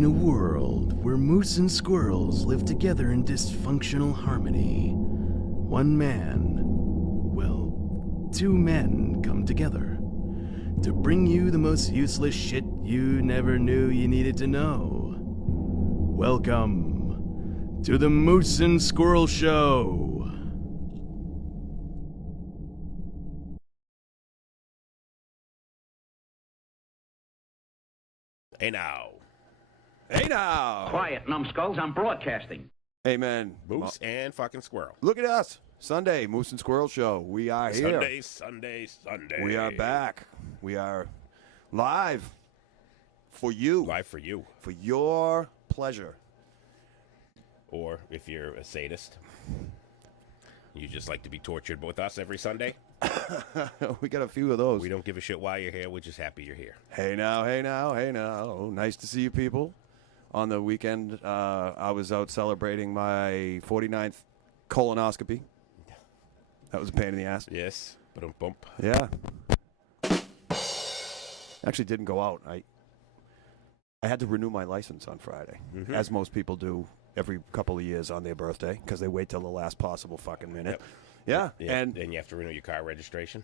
In a world where moose and squirrels live together in dysfunctional harmony, one man, well, two men come together to bring you the most useless shit you never knew you needed to know. Welcome to the Moose and Squirrel Show. Hey now. Hey now! Quiet, numbskulls, I'm broadcasting. Amen. Moose and fucking squirrel. Look at us. Sunday, Moose and Squirrel Show. We are here. Sunday. We are back. We are live for you. Live for you. For your pleasure. Or if you're a sadist, you just like to be tortured with us every Sunday. We got a few of those. We don't give a shit why you're here. We're just happy you're here. Hey now. Nice to see you people. On the weekend, I was out celebrating my 49th colonoscopy. That was a pain in the ass. Yes. Bump. Yeah. Actually didn't go out. I had to renew my license on Friday, as most people do every couple of years on their birthday, because they wait till the last possible fucking minute. Yep. Yeah. And then you have to renew your car registration.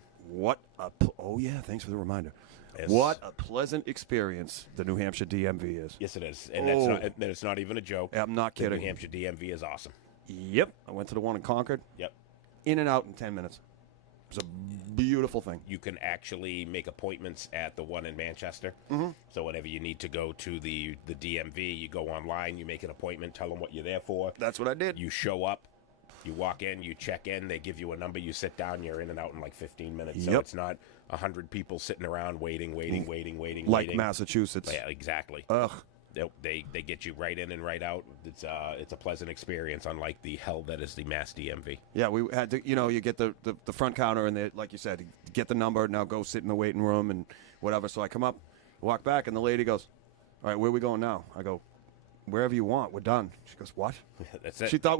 Oh, yeah, thanks for the reminder. Yes. What a pleasant experience the New Hampshire DMV is. Yes, it is. And it's not even a joke. I'm not The kidding. New Hampshire DMV is awesome. Yep. I went to the one in Concord. Yep. In and out in 10 minutes. It was a beautiful thing. You can actually make appointments at the one in Manchester. Mm-hmm. So whenever you need to go to the DMV, you go online, you make an appointment, tell them what you're there for. That's what I did. You show up, you walk in, you check in, they give you a number, you sit down, you're in and out in like 15 minutes. So it's not 100 people sitting around waiting. Like Massachusetts. Yeah, exactly. Ugh. They get you right in and right out. It's a pleasant experience, unlike the hell that is the Mass DMV. Yeah, we had to, you get the front counter and they, like you said, get the number, now go sit in the waiting room and whatever. So I come up, walk back, and the lady goes, all right, where are we going now? I go, wherever you want, we're done. She goes, what? That's it. She thought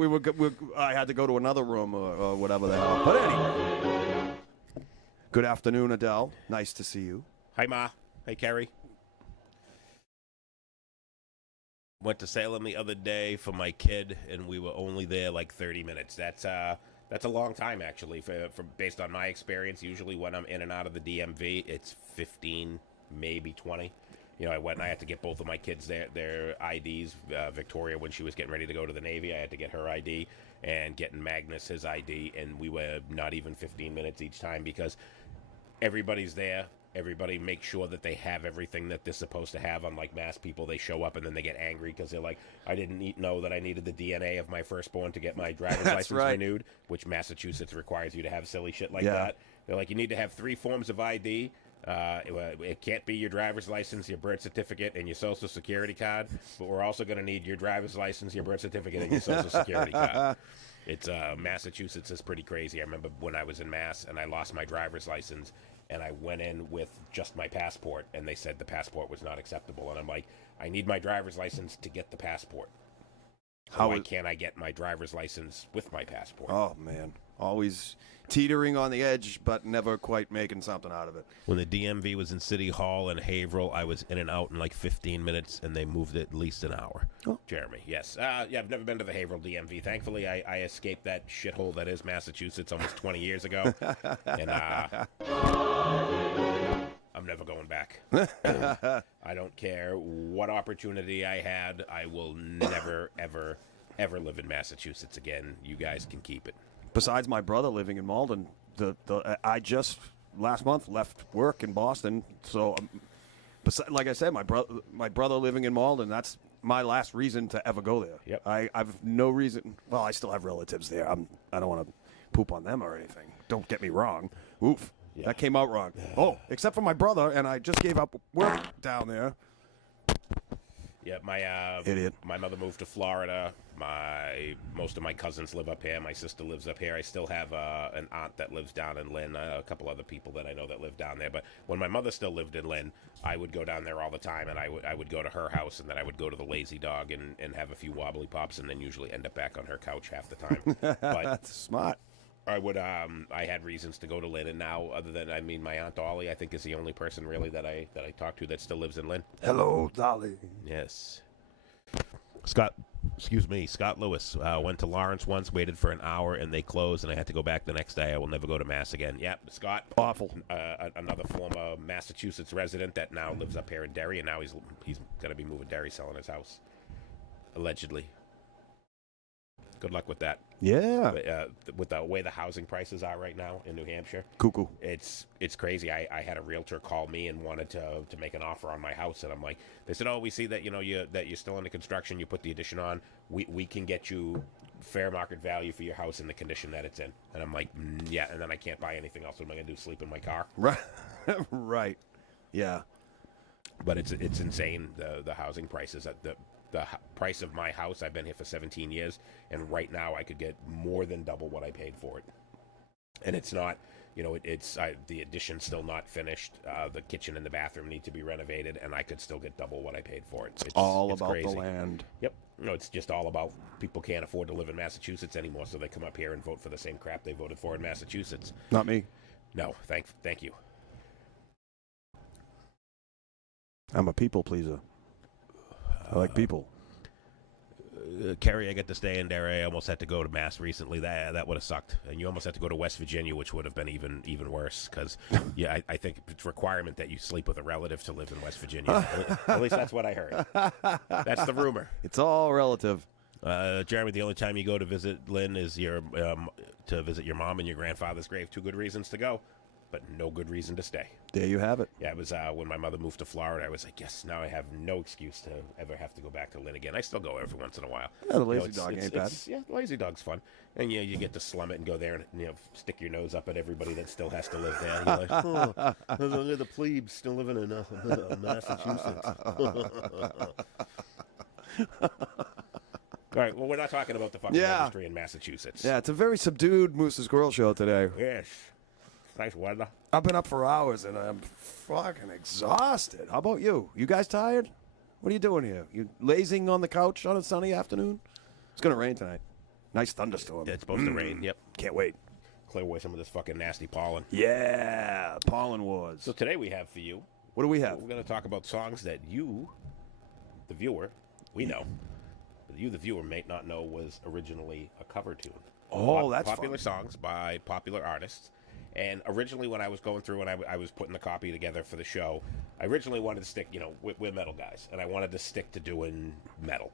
I had to go to another room or whatever the hell. But anyway, good afternoon, Adele. Nice to see you. Hi, Ma. Hey, Carrie. Went to Salem the other day for my kid, and we were only there like 30 minutes. That's a long time, actually, for based on my experience. Usually when I'm in and out of the DMV, it's 15, maybe 20. I went and I had to get both of my kids their IDs. Victoria, when she was getting ready to go to the Navy, I had to get her ID, and getting Magnus his ID, and we were not even 15 minutes each time because everybody's there. Everybody makes sure that they have everything that they're supposed to have. Unlike mass people, they show up and then they get angry because they're like, I didn't know that I needed the DNA of my firstpborn to get my driver's license renewed, which Massachusetts requires you to have silly shit like that. They're like, you need to have 3 forms of ID. It can't be your driver's license, your birth certificate, and your social security card, but we're also going to need your driver's license, your birth certificate, and your social security card. It's Massachusetts is pretty crazy. I remember when I was in Mass and I lost my driver's license, and I went in with just my passport, and they said the passport was not acceptable. And I'm like, I need my driver's license to get the passport. So why can't I get my driver's license with my passport? Oh, man. Always teetering on the edge, but never quite making something out of it. When the DMV was in City Hall in Haverhill, I was in and out in like 15 minutes, and they moved it at least an hour. Oh. Jeremy, yes. I've never been to the Haverhill DMV. Thankfully, I escaped that shithole that is Massachusetts almost 20 years ago. And I'm never going back. I don't care what opportunity I had. I will never, ever, ever live in Massachusetts again. You guys can keep it. Besides my brother living in Malden, I just last month left work in Boston. So, like I said, my brother living in Malden, that's my last reason to ever go there. Yep. I've no reason. Well, I still have relatives there. I don't want to poop on them or anything. Don't get me wrong. Oof. Yeah. That came out wrong. Oh, except for my brother, and I just gave up work down there. Yeah, Idiot. My mother moved to Florida. Most of my cousins live up here. My sister lives up here. I still have an aunt that lives down in Lynn. A couple other people that I know that live down there. But when my mother still lived in Lynn, I would go down there all the time, and I would go to her house, and then I would go to the Lazy Dog and have a few wobbly pops, and then usually end up back on her couch half the time. But that's smart. I had reasons to go to Lynn, and now, other than, my Aunt Dolly, I think is the only person really that I talk to that still lives in Lynn. Hello, Dolly. Yes. Scott Lewis went to Lawrence once, waited for an hour, and they closed, and I had to go back the next day. I will never go to Mass again. Yep, Scott. Awful. Another former Massachusetts resident that now lives up here in Derry, and now he's going to be moving Derry, selling his house. Allegedly. Good luck with that. Yeah. With the way the housing prices are right now in New Hampshire, Cuckoo. it's crazy. I had a realtor call me and wanted to make an offer on my house, and I'm like, they said, oh, we see that that you're still under construction. You put the addition on. We can get you fair market value for your house in the condition that it's in. And I'm like, yeah. And then I can't buy anything else. What am I gonna do? Sleep in my car? Right. Right. Yeah. But it's insane the housing prices. The price of my house, I've been here for 17 years, and right now I could get more than double what I paid for it. And it's not, the addition's still not finished. The kitchen and the bathroom need to be renovated, and I could still get double what I paid for it. It's all it's about crazy. the land. Yep. It's just all about people can't afford to live in Massachusetts anymore, so they come up here and vote for the same crap they voted for in Massachusetts. Not me. No, thank you. I'm a people pleaser. I like people. Kerry, I get to stay in there. I almost had to go to Mass recently. That would have sucked. And you almost had to go to West Virginia, which would have been even worse. Because, yeah, I think it's a requirement that you sleep with a relative to live in West Virginia. At least that's what I heard. That's the rumor. It's all relative. Jeremy, the only time you go to visit Lynn is to visit your mom and your grandfather's grave. 2 good reasons to go, but no good reason to stay. There you have it. Yeah, it was when my mother moved to Florida. I was like, yes, now I have no excuse to ever have to go back to Lynn again. I still go every once in a while. Yeah, the lazy dog ain't bad. Yeah, the lazy dog's fun. And you get to slum it and go there and stick your nose up at everybody that still has to live there. You're like, oh, the plebes still living in Massachusetts. All right, well, we're not talking about the fucking registry in Massachusetts. Yeah, it's a very subdued Moose and Squirrel show today. Yes. Nice weather. I've been up for hours, and I'm fucking exhausted. How about you? You guys tired? What are you doing here? You lazing on the couch on a sunny afternoon? It's going to rain tonight. Nice thunderstorm. It's supposed to rain, yep. Can't wait. Clear away some of this fucking nasty pollen. Yeah, pollen wars. So today we have for you... What do we have? We're going to talk about songs that you, the viewer, we know. But you, the viewer, may not know was originally a cover tune. Oh, that's popular fun. songs by popular artists. And originally, when I was going through and I was putting the copy together for the show, I originally wanted to stick, we're metal guys, and I wanted to stick to doing metal.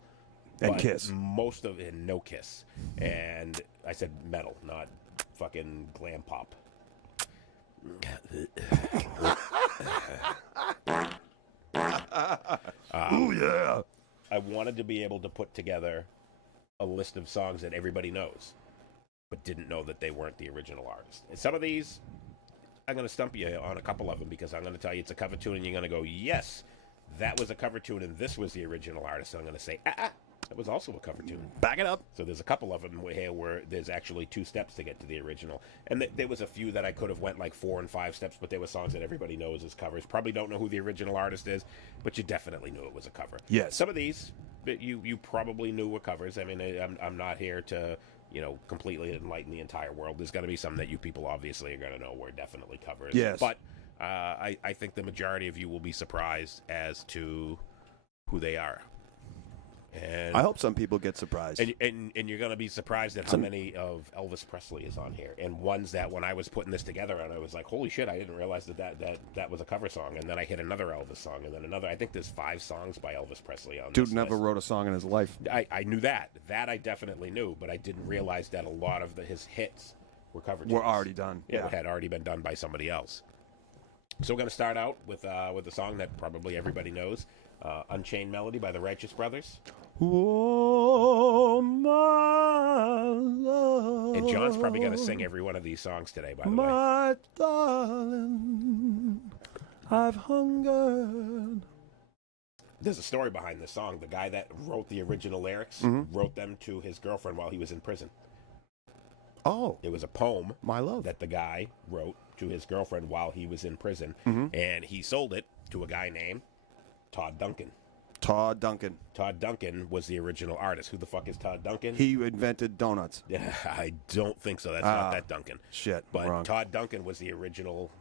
And but Kiss. Most of it, no Kiss. And I said metal, not fucking glam pop. Oh, yeah. I wanted to be able to put together a list of songs that everybody knows, but didn't know that they weren't the original artist. And some of these, I'm going to stump you on a couple of them because I'm going to tell you it's a cover tune, and you're going to go, yes, that was a cover tune, and this was the original artist. And I'm going to say, that was also a cover tune. Back it up. So there's a couple of them here where there's actually 2 steps to get to the original. And there was a few that I could have went like 4 and 5 steps, but there were songs that everybody knows as covers. Probably don't know who the original artist is, but you definitely knew it was a cover. Yes. Some of these that you probably knew were covers. I mean, I'm not here to, completely enlighten the entire world. There's going to be some that you people obviously are going to know were definitely covers. Yes. But I think the majority of you will be surprised as to who they are. And I hope some people get surprised. And you're going to be surprised at how many of Elvis Presley is on here. And ones that when I was putting this together, and I was like, holy shit, I didn't realize that was a cover song. And then I hit another Elvis song, and then another. I think there's 5 songs by Elvis Presley on Dude this never list. wrote a song in his life. I knew that. That I definitely knew, but I didn't realize that a lot of his hits were cover tunes. Were already done. Yeah, had already been done by somebody else. So we're going to start out with a song that probably everybody knows, Unchained Melody by the Righteous Brothers. Oh, my love. And John's probably going to sing every one of these songs today, by the way. My darling, I've hungered. There's a story behind this song. The guy that wrote the original lyrics wrote them to his girlfriend while he was in prison. Oh. It was a poem My love. that the guy wrote to his girlfriend while he was in prison, and he sold it to a guy named Todd Duncan. Todd Duncan. Todd Duncan was the original artist. Who the fuck is Todd Duncan? He invented donuts. Yeah, I don't think so. That's not that Duncan. Shit, But wrong. Todd Duncan was the original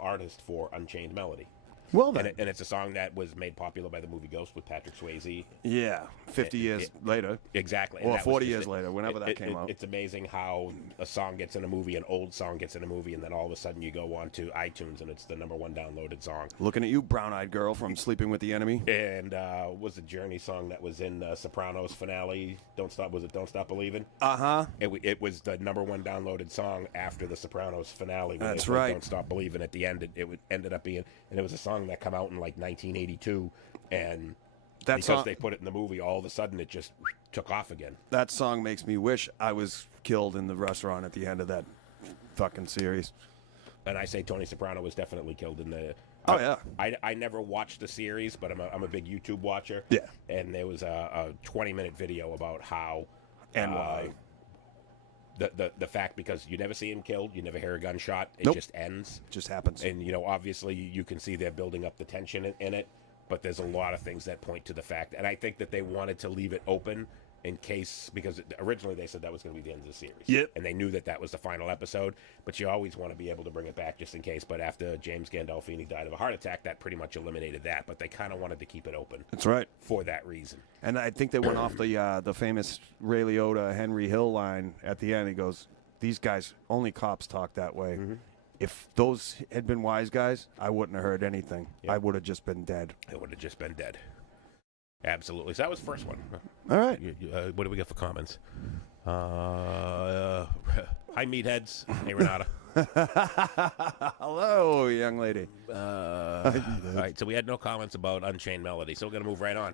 artist for Unchained Melody. Well, then. And it's a song that was made popular by the movie Ghost with Patrick Swayze. Yeah, 50 years later. Exactly. Or And that 40 was years later, whenever that came out. It's amazing how a song gets in a movie, an old song gets in a movie, and then all of a sudden you go on to iTunes and it's the #1 downloaded song. Looking at you, brown-eyed girl from Sleeping with the Enemy. And was the Journey song that was in Sopranos finale? Don't Stop Believing? Uh-huh. It was the #1 downloaded song after the Sopranos finale. When That's they played right. Don't Stop Believing at the end. Ended up being, and it was a song that came out in like 1982, and That because song, they put it in the movie, all of a sudden it just took off again. that song makes me wish I was killed in the restaurant at the end of that fucking series. And I say Tony Soprano was definitely killed in the. Oh, yeah. I never watched the series, but I'm a big YouTube watcher. Yeah. And there was a 20-minute video about how And why. The fact, because you never see him killed, you never hear a gunshot. It Nope. just ends. Just happens. And, obviously you can see they're building up the tension in it, but there's a lot of things that point to the fact. And I think that they wanted to leave it open in case, because originally they said that was going to be the end of the series. Yep. And they knew that was the final episode, but you always want to be able to bring it back just in case. But after James Gandolfini died of a heart attack, that pretty much eliminated that. But they kind of wanted to keep it open That's right. for that reason. And I think they went off the famous Ray Liotta, Henry Hill line at the end. He goes, these guys, only cops talk that way. Mm-hmm. If those had been wise guys, I wouldn't have heard anything. Yep. I would have just been dead. It would have just been dead. Absolutely. So that was the first one. All right. What do we get for comments? Hi, meatheads. Hey, Renata. Hello, young lady. All right, so we had no comments about Unchained Melody, so we're going to move right on.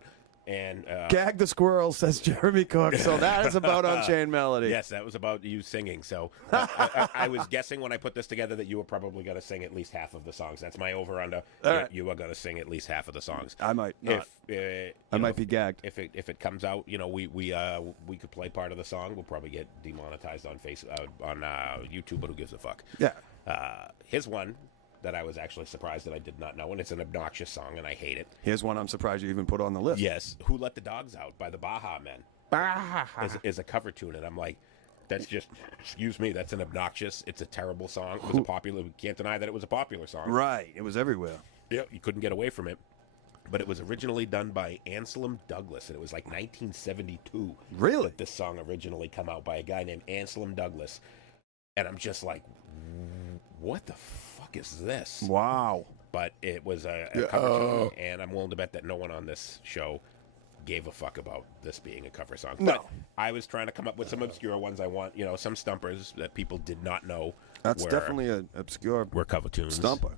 And Gag the squirrel, says Jeremy Cook. So that is about Unchained Melody. yes, that was about you singing. So I was guessing when I put this together that you were probably going to sing at least half of the songs. That's my over-under. right. You are going to sing at least half of the songs. I might not. I might be gagged. If it comes out, we could play part of the song. We'll probably get demonetized on on YouTube, but who gives a fuck? Yeah. Here's one that I was actually surprised that I did not know, and it's an obnoxious song, and I hate it. Here's one I'm surprised you even put on the list. Yes, Who Let the Dogs Out by the Baha Men is a cover tune, and I'm like, that's just, excuse me, that's an obnoxious, it's a terrible song. It was a popular, we can't deny that it was a popular song. Right. It was everywhere. Yeah, you couldn't get away from it. But it was originally done by Anselm Douglas, and it was like 1972. Really? That this song originally come out by a guy named Anselm Douglas. And I'm just like, what the fuck is this? Wow. But it was a cover song, and I'm willing to bet that no one on this show gave a fuck about this being a cover song. No. But I was trying to come up with some obscure ones. I want, some stumpers that people did not know. That's definitely an obscure were cover tunes. stumper.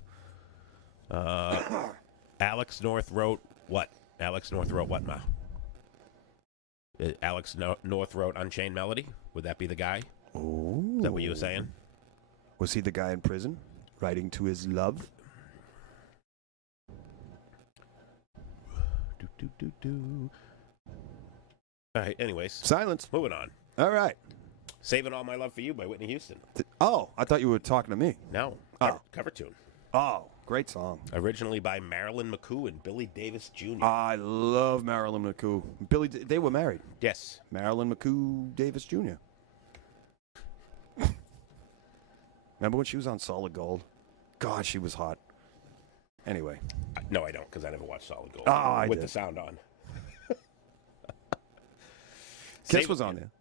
Alex North wrote what? Alex North wrote what, Ma? Alex North wrote Unchained Melody? Would that be the guy? Oh. Is that what you were saying? Was he the guy in prison writing to his love? All right, anyways. Silence. Moving on. All right. Saving All My Love for You by Whitney Houston. Oh, I thought you were talking to me. No. Oh. Cover tune. Oh, great song. Originally by Marilyn McCoo and Billy Davis Jr. I love Marilyn McCoo. They were married. Yes. Marilyn McCoo Davis Jr. Remember when she was on Solid Gold? God, she was hot. Anyway. No, I don't, because I never watched Solid Gold. Oh, I with did. the sound on. Kiss was on there.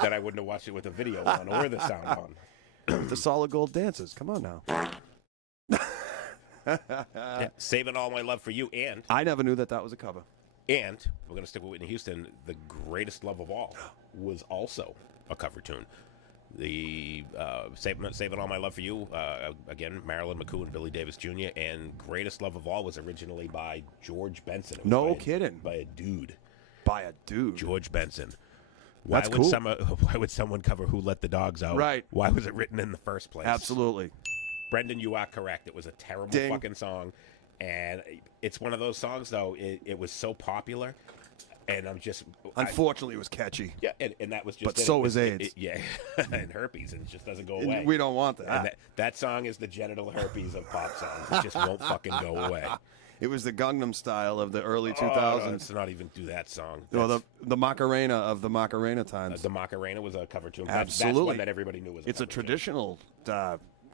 That I wouldn't have watched it with the video on or the sound on. The Solid Gold dancers. Come on now. Yeah, Saving All My Love for You, and I never knew that was a cover. we're going to stick with Whitney Houston, The Greatest Love of All was also a cover tune. The Saving All My Love for You, again, Marilyn McCoo and Billy Davis Jr., and Greatest Love of All was originally by George Benson. It was No by kidding. By a dude. By a dude. George Benson. That's cool. Why would someone cover Who Let the Dogs Out? Right. Why was it written in the first place? Absolutely. Brendan, you are correct. It was a terrible Ding. fucking song. And it's one of those songs, though, it was so popular. And I'm just... Unfortunately, it was catchy. Yeah, and that was just... But so was AIDS. Yeah, and herpes, and it just doesn't go away. We don't want that. And that song is the genital herpes of pop songs. It just won't fucking go away. It was the Gangnam Style of the early Oh, 2000s. let's not even do that song. Well, the Macarena of the Macarena times. The Macarena was a cover tune. Absolutely. That's one that everybody knew was a It's a cover tune. traditional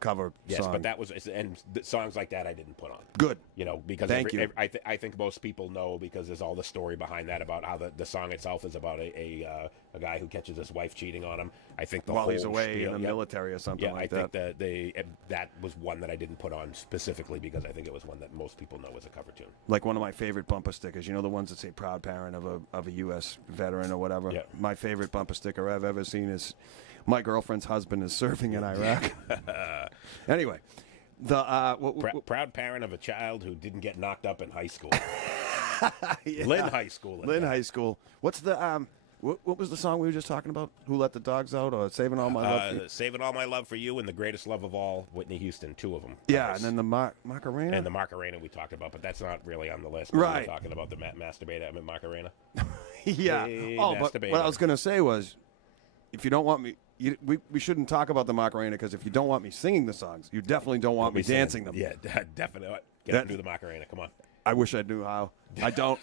cover Yes, song. but that was, and songs like that I didn't put on. Good. You know, because Thank you. I think most people know, because there's all the story behind that about how the song itself is about a guy who catches his wife cheating on him. I think the While whole he's away spiel, in the military or something like I that. think that was one that I didn't put on specifically because I think it was one that most people know as a cover tune. Like one of my favorite bumper stickers. You know the ones that say "proud parent of a U.S. veteran" or whatever. Yeah. My favorite bumper sticker I've ever seen is "My girlfriend's husband is serving in Iraq." Anyway, the Proud parent of a child who didn't get knocked up in high school. yeah. Lynn High School. Lynn High School. What's the what was the song we were just talking about? "Who Let the Dogs Out" or "Saving All My Love"? For You? Saving All My Love for You and The Greatest Love of All, Whitney Houston, two of them. Yeah, and then the Macarena. And the Macarena we talked about, but that's not really on the list. Right. We're talking about the masturbator, I mean Macarena. yeah. Hey, Oh, but masturbator. what I was gonna say was, if you don't want me, we shouldn't talk about the Macarena, because if you don't want me singing the songs, you definitely don't want me dancing them. Yeah, definitely. Get up and do the Macarena. Come on. I wish I knew how. I don't.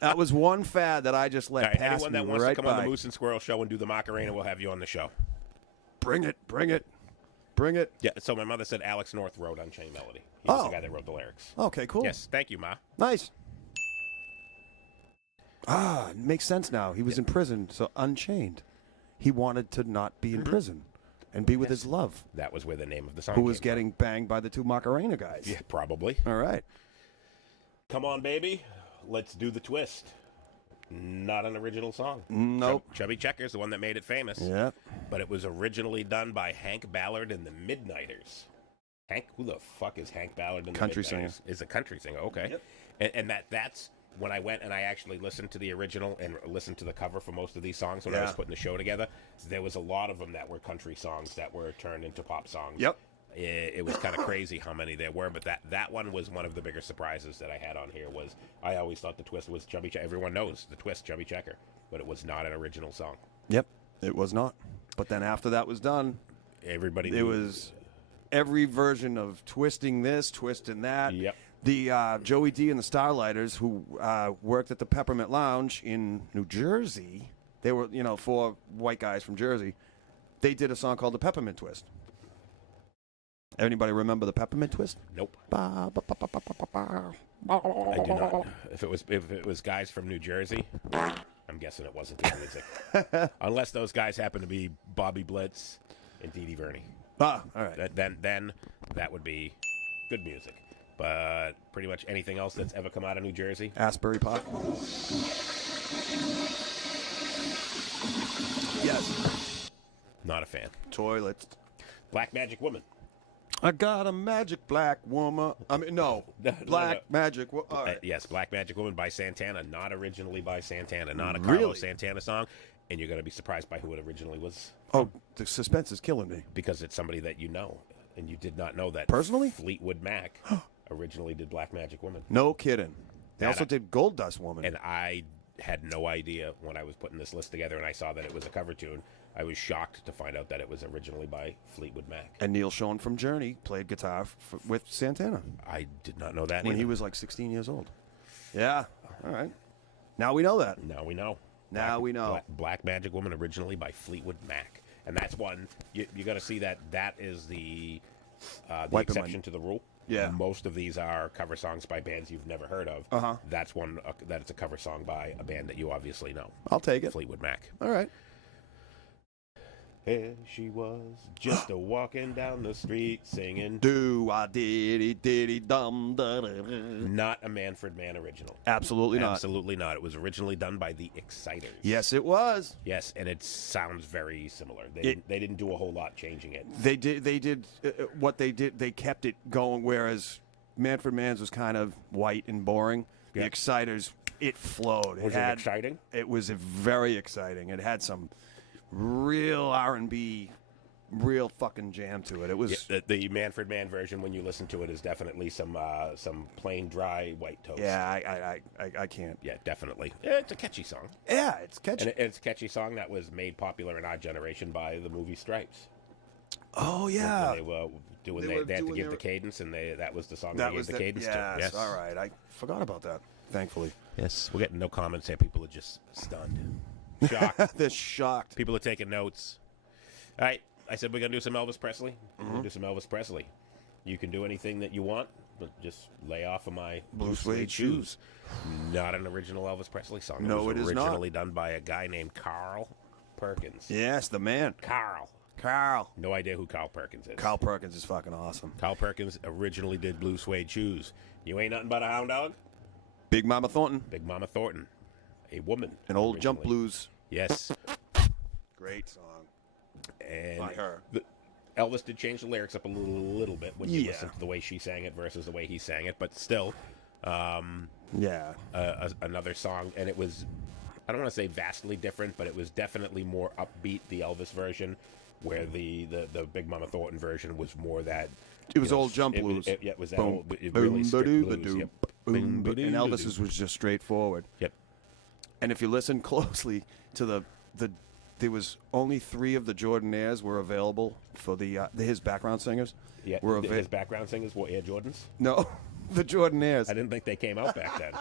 That was one fad that I just let All right, pass anyone me that wants right to come by. on the Moose and Squirrel show and do the Macarena, we'll have you on the show. Bring it, bring it, bring it. Yeah, so my mother said Alex North wrote Unchained Melody. He was Oh. the guy that wrote the lyrics. Okay, cool. Yes, thank you, Ma. Nice. Ah, it makes sense now. He was in prison, so unchained. He wanted to not be in prison and be with his love, That was where the name of the song who was came getting banged by the two Macarena guys. from. Yeah, probably. All right. Come on, baby. Let's do the twist. Not an original song. Nope. Chubby Checker's the one that made it famous. Yeah. But it was originally done by Hank Ballard and the Midnighters. Hank, who the fuck is Hank Ballard and the Country Midnighters? Is a country singer, okay. Yep. And that's when I went and I actually listened to the original and listened to the cover for most of these songs when I was Yeah. putting the show together. There was a lot of them that were country songs that were turned into pop songs. Yep. It was kind of crazy how many there were, but that one was one of the bigger surprises that I had on here. Was I always thought the twist was Chubby Checker. Everyone knows the twist, Chubby Checker, but it was not an original song. Yep. It was not. But then after that was done, Everybody it knew. was every version of twisting this, twisting that. Yep. The Joey D and the Starlighters, who worked at the Peppermint Lounge in New Jersey, they were, four white guys from Jersey. They did a song called the Peppermint Twist. Anybody remember the Peppermint Twist? Nope. Ba, ba, ba, ba, ba, ba, ba. I do not. If it was guys from New Jersey, I'm guessing it wasn't good music. Unless those guys happen to be Bobby Blitz and Dee Dee Verney. Ah, all right. Then that would be good music. But pretty much anything else that's ever come out of New Jersey, Asbury Park. Yes. not a fan. Toilets. Black Magic Woman. I got a magic black woman. I mean, no. Black magic. All right. Yes, Black Magic Woman by Santana, not originally by Santana, not a Carlos Really? Santana song. And you're going to be surprised by who it originally was, Oh, the suspense is killing me. because it's somebody that you know. And you did not know that. Personally? Fleetwood Mac originally did Black Magic Woman. No kidding. They That also I- did Gold Dust Woman. And I had no idea when I was putting this list together and I saw that it was a cover tune. I was shocked to find out that it was originally by Fleetwood Mac. And Neil Schon from Journey played guitar with Santana I did not know that when either. he was like 16 years old. Yeah. All right. Now we know that. Now we know. Now we know. Black Magic Woman originally by Fleetwood Mac. And that's one, you got to see that is the Wiping my- exception to the rule. Yeah. Most of these are cover songs by bands you've never heard of. Uh-huh. That's one that it's a cover song by a band that you obviously know. I'll take it. Fleetwood Mac. All right. Here she was, just a walking down the street singing. Do I diddy diddy dum da da da. Not a Manfred Mann original. Absolutely not. Absolutely not. It was originally done by the Exciters. Yes, it was. Yes, and it sounds very similar. It- They didn't do a whole lot changing it. They did what they did. They kept it going, whereas Manfred Mann's was kind of white and boring. The Yeah. Exciters, it flowed. Was it exciting? It was very exciting. It had some real R&B, real fucking jam to it. It was The Manfred Mann version, when you listen to it, is definitely some plain dry white toast. I can't. Yeah, definitely. Yeah, it's a catchy song. Yeah, it's catchy. And it's a catchy song that was made popular in our generation by the movie Stripes. Oh When yeah, they were doing, They were they had to doing give their- the cadence, and that was the song that they was gave the cadence to. yes. All right, I forgot about that. Thankfully, Yes. We're getting no comments here. People are just stunned. Shocked. they're shocked. People are taking notes. All right. I said we're gonna do some Elvis Presley. We're gonna do some Elvis Presley. You can do anything that you want, but just lay off of my Blue suede shoes. Not an original Elvis Presley song. No, it it was is not. originally done by a guy named Carl Perkins. Yes, the man. Carl. No idea who Carl Perkins is. Carl Perkins is fucking awesome. Carl Perkins originally did Blue Suede Shoes. You ain't nothing but a hound dog? Big Mama Thornton. Big Mama Thornton. A woman. An old jump originally. blues. Yes. Great song. And By her. Elvis did change the lyrics up a little bit when you Yeah. listen to the way she sang it versus the way he sang it, but still, Yeah. another song, and it was, I don't want to say vastly different, but it was definitely more upbeat, the Elvis version, where the Big Mama Thornton version was more that. It was old jump it was- blues. yeah, it was that Boom, old, it boom, really strict ba-doo, blues. Yep. boom, Boom, and ba-doo, Elvis's was just straightforward. Yep. And if you listen closely to the there was only 3 of the Jordanaires were available for his background singers. Yeah, Were his background singers were Air Jordans. No, the Jordanaires. I didn't think they came out back then.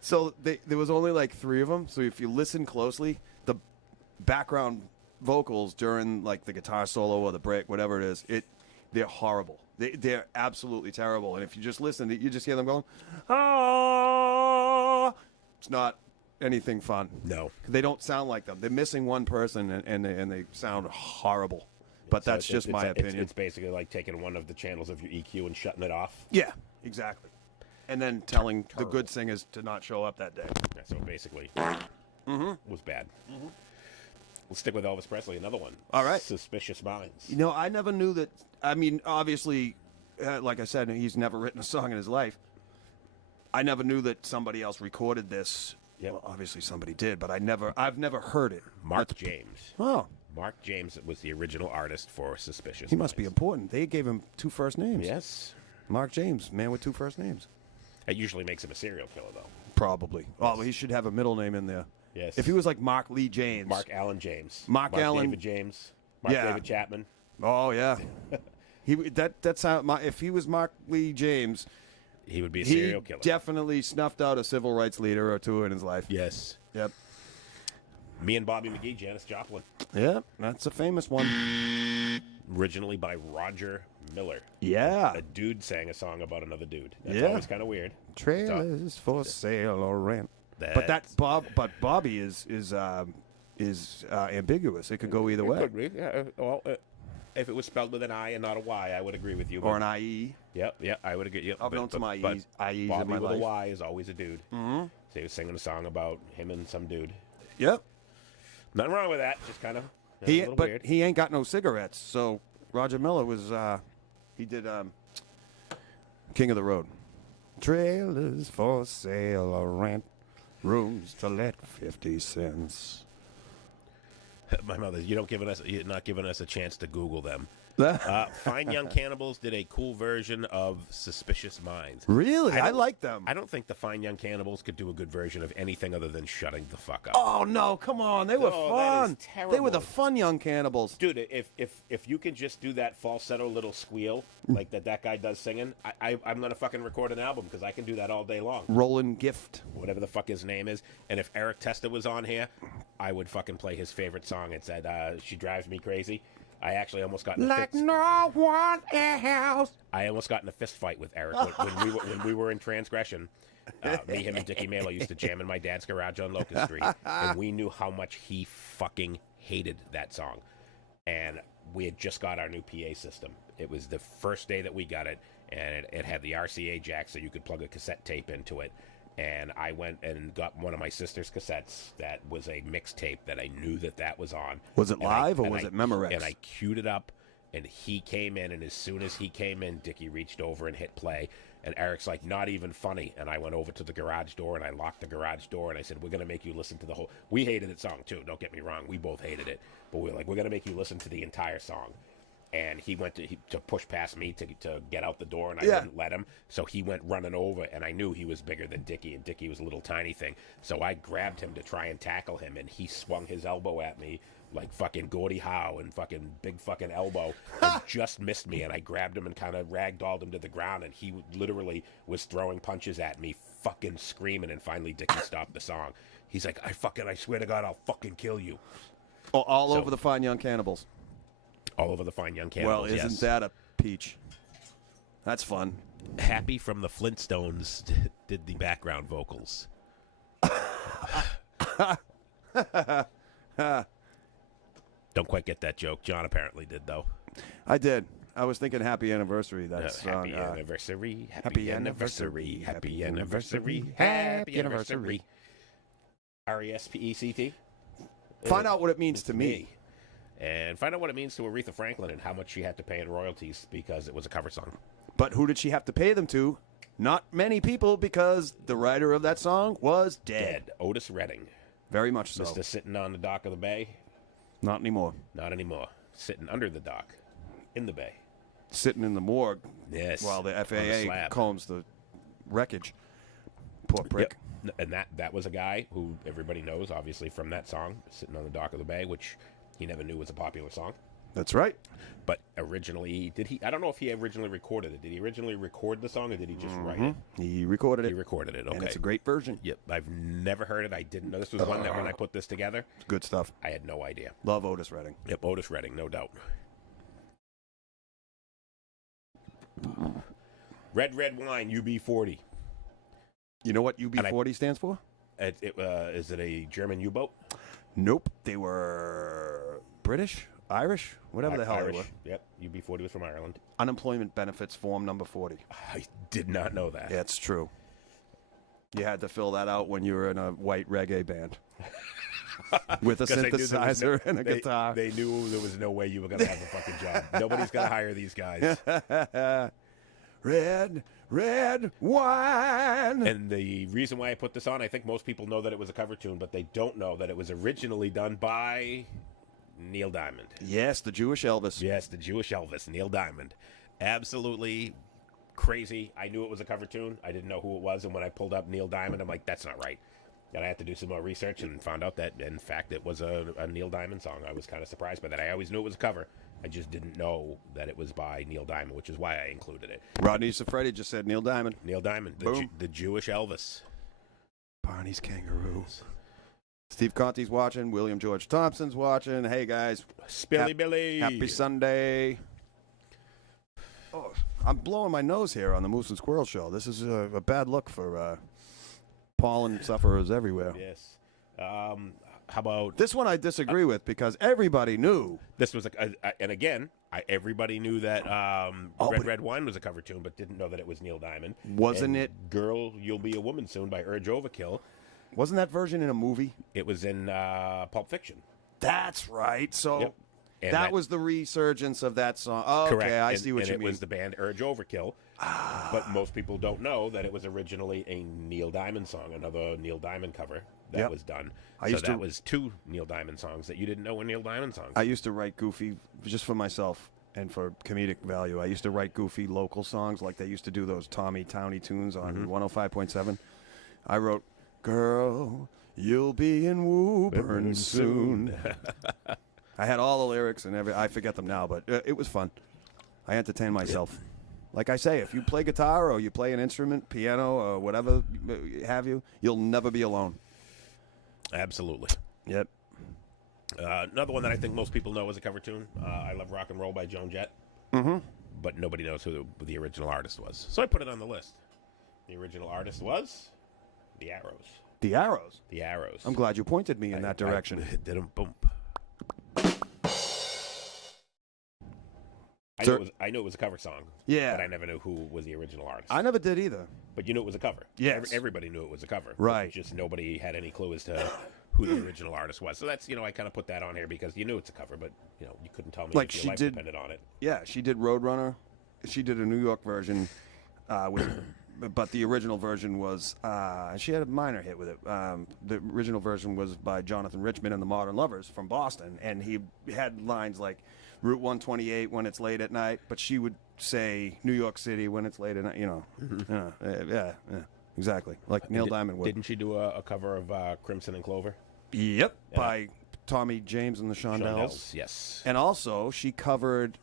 So there was only like 3 of them. So if you listen closely, the background vocals during like the guitar solo or the break, whatever it is, they're horrible. They're absolutely terrible. And if you just listen, you just hear them going, ah. It's not anything fun. No. They don't sound like them. They're missing one person, and they sound horrible. But So that's just my opinion. It's basically like taking one of the channels of your EQ and shutting it off. Yeah, exactly. And then telling the good singers to not show up that day. Yeah, so basically, was bad. Let's stick with Elvis Presley. Another one. All right. Suspicious Minds. You know, I never knew that. I mean, obviously, like I said, he's never written a song in his life. I never knew that somebody else recorded this. Yep. Well, obviously somebody did, but I've never heard it. Mark James. Oh, Mark James was the original artist for Suspicious he must be Minds. important. They gave him 2 first names. Yes. Mark James, man with 2 first names. That usually makes him a serial killer, though. Probably. Oh, he should have a middle name in there. Yes. If he was like Mark Lee James. Mark Allen James. Mark Allen- David James. Mark Yeah. David Chapman. Oh yeah. That's how. If he was Mark Lee James, He would be a he serial killer. definitely snuffed out a civil rights leader or 2 in his life. Yes. Yep. Me and Bobby McGee, Janis Joplin. Yep. That's a famous one. Originally by Roger Miller. Yeah. A dude sang a song about another dude. That's Yeah. always kind of weird. Trailers for sale or rent. But That's- Bobby is ambiguous. It could go either way. Could be. Yeah. Well, if it was spelled with an I and not a Y, I would agree with you. Or but- an IE. Yep, I would agree. Yep, I've known some IEs in Bobby my with life. a Y is always a dude. Mm-hmm. So he was singing a song about him and some dude. Yep. Nothing wrong with that. Just kind of a He little but weird. he ain't got no cigarettes. So Roger Miller was he did King of the Road. Trailers for sale or rent. Rooms to let 50 cents. My mother, you're not giving us a chance to Google them. Fine Young Cannibals did a cool version of Suspicious Minds. Really? I don't- like them. I don't think the Fine Young Cannibals could do a good version of anything other than shutting the fuck up. Oh no, come on. They were No, that fun. is They were the terrible. fun young cannibals. Dude, if you can just do that falsetto little squeal like that guy does singing, I'm gonna fucking record an album because I can do that all day long. Roland Gift. Whatever the fuck his name is. And if Eric Testa was on here, I would fucking play his favorite song. It said, "She Drives Me Crazy." I actually almost got in a Like fist. no one else. I almost got in a fist fight with Eric when we were in Transgression. Me, him, and Dickie Mailer used to jam in my dad's garage on Locust Street, and we knew how much he fucking hated that song. And we had just got our new PA system. It was the first day that we got it, and it had the RCA jack, so you could plug a cassette tape into it. And I went and got one of my sister's cassettes that was a mixtape that I knew that was on. Was it And I- live or and was I- it Memorex? And I queued it up, and he came in, and as soon as he came in, Dickie reached over and hit play. And Eric's like, not even funny. And I went over to the garage door, and I locked the garage door, and I said, we're going to make you listen to the whole... We hated that song, too. Don't get me wrong. We both hated it. But we were like, we're going to make you listen to the entire song. And he went to push past me to get out the door, and I wouldn't let him. So he went running over, and I knew he was bigger than Dickie, and Dickie was a little tiny thing. So I grabbed him to try and tackle him, and he swung his elbow at me like fucking Gordie Howe and fucking big fucking elbow, and just missed me. And I grabbed him and kind of ragdolled him to the ground, and he literally was throwing punches at me, fucking screaming. And finally Dickie stopped the song. He's like, I swear to God, I'll fucking kill you. Oh, all So- over the Fine Young Cannibals. All over the Fine Young Well, Cannibals. isn't yes. that a peach? That's fun. Happy from the Flintstones did the background vocals. Don't quite get that joke. John apparently did, though. I did. I was thinking Happy Anniversary. That song. Happy anniversary. Happy Happy anniversary. anniversary, Happy anniversary. Happy anniversary. RESPECT. Find out what it means to me. And find out what it means to Aretha Franklin and how much she had to pay in royalties because it was a cover song. But who did she have to pay them to? Not many people, because the writer of that song was dead. Otis Redding. Very much so. Mr. Sitting on the dock of the bay. Not anymore. Not anymore. Sitting under the dock. In the bay. Sitting in the morgue Yes. while the on FAA slab. combs the wreckage. Poor prick. Yep. And that was a guy who everybody knows, obviously, from that song, Sitting on the Dock of the Bay, which he never knew was a popular song. That's right. But originally, I don't know if he originally recorded it. Did he originally record the song, or did he just write it? He recorded it. He recorded it, okay. And it's a great version. Yep, I've never heard it. I didn't know. This was one that when I put this together, Good stuff. I had no idea. Love Otis Redding. Yep, Otis Redding, no doubt. Red Wine, UB40. You know what UB40 stands for? Is it a German U-boat? Nope. They were British, Irish, whatever the hell Irish. they were. Yep, UB40 was from Ireland. Unemployment benefits form number 40. I did not know that. Yeah, it's true. You had to fill that out when you were in a white reggae band. With a 'Cause they knew there was synthesizer and a guitar. They knew there was no way you were going to have a fucking job. Nobody's going to hire these guys. Red wine. And the reason why I put this on, I think most people know that it was a cover tune, but they don't know that it was originally done by Neil Diamond. Yes, the Jewish Elvis. Yes, the Jewish Elvis, Neil Diamond. Absolutely crazy. I knew it was a cover tune. I didn't know who it was, and when I pulled up Neil Diamond, I'm like, that's not right. And I had to do some more research and found out that, in fact, it was a Neil Diamond song. I was kind of surprised by that. I always knew it was a cover. I just didn't know that it was by Neil Diamond, which is why I included it. Rodney Safredi just said Neil Diamond. Neil Diamond, Boom. the Jewish Elvis. Barney's Kangaroo. Steve Conti's watching. William George Thompson's watching. Hey, guys. Spilly Billy. Happy Sunday. Oh, I'm blowing my nose here on the Moose and Squirrel show. This is a bad look for pollen sufferers everywhere. Yes. How about This one I disagree with because everybody knew. this was and again, everybody knew that Red Wine was a cover tune, but didn't know that it was Neil Diamond. Wasn't And it? Girl, You'll Be a Woman Soon by Urge Overkill. Wasn't that version in a movie? It was in Pulp Fiction. That's right. So Yep. And that was the resurgence of that song. Oh, okay, correct. I And- see what and you it mean. was the band Urge Overkill. But most people don't know that it was originally a Neil Diamond song, another Neil Diamond cover that Yep. was done. I So used to- that was two Neil Diamond songs that you didn't know were Neil Diamond songs. I used to write goofy, just for myself and for comedic value. I used to write goofy local songs like they used to do those Tommy Towny tunes on 105.7. I wrote, Girl, You'll Be in Woburn Soon. I had all the lyrics and I forget them now, but it was fun. I entertained myself. Like I say, if you play guitar or you play an instrument, piano or whatever have you, you'll never be alone. Absolutely. Yep. Another one that I think most people know is a cover tune, I Love Rock and Roll by Joan Jett. But nobody knows who the original artist was. So I put it on the list. The original artist was The Arrows. The Arrows. The Arrows. I'm glad you pointed me in that direction. Did boom. Sir? I knew it was a cover song. Yeah. But I never knew who was the original artist. I never did either. But you knew it was a cover. Yes. Everybody knew it was a cover. Right. Just nobody had any clue as to who the original artist was. So that's, I kind of put that on here because you knew it's a cover, but, you couldn't tell me Like if your she life did- depended on it. Yeah, she did Roadrunner. She did a New York version, but the original version was, she had a minor hit with it. The original version was by Jonathan Richman and the Modern Lovers from Boston, and he had lines like Route 128 when it's late at night, but she would say New York City when it's late at night, yeah, exactly, like Neil Diamond would. Didn't she do a cover of Crimson and Clover? Yep, by Tommy James and the Shondells. Yes. And also, she covered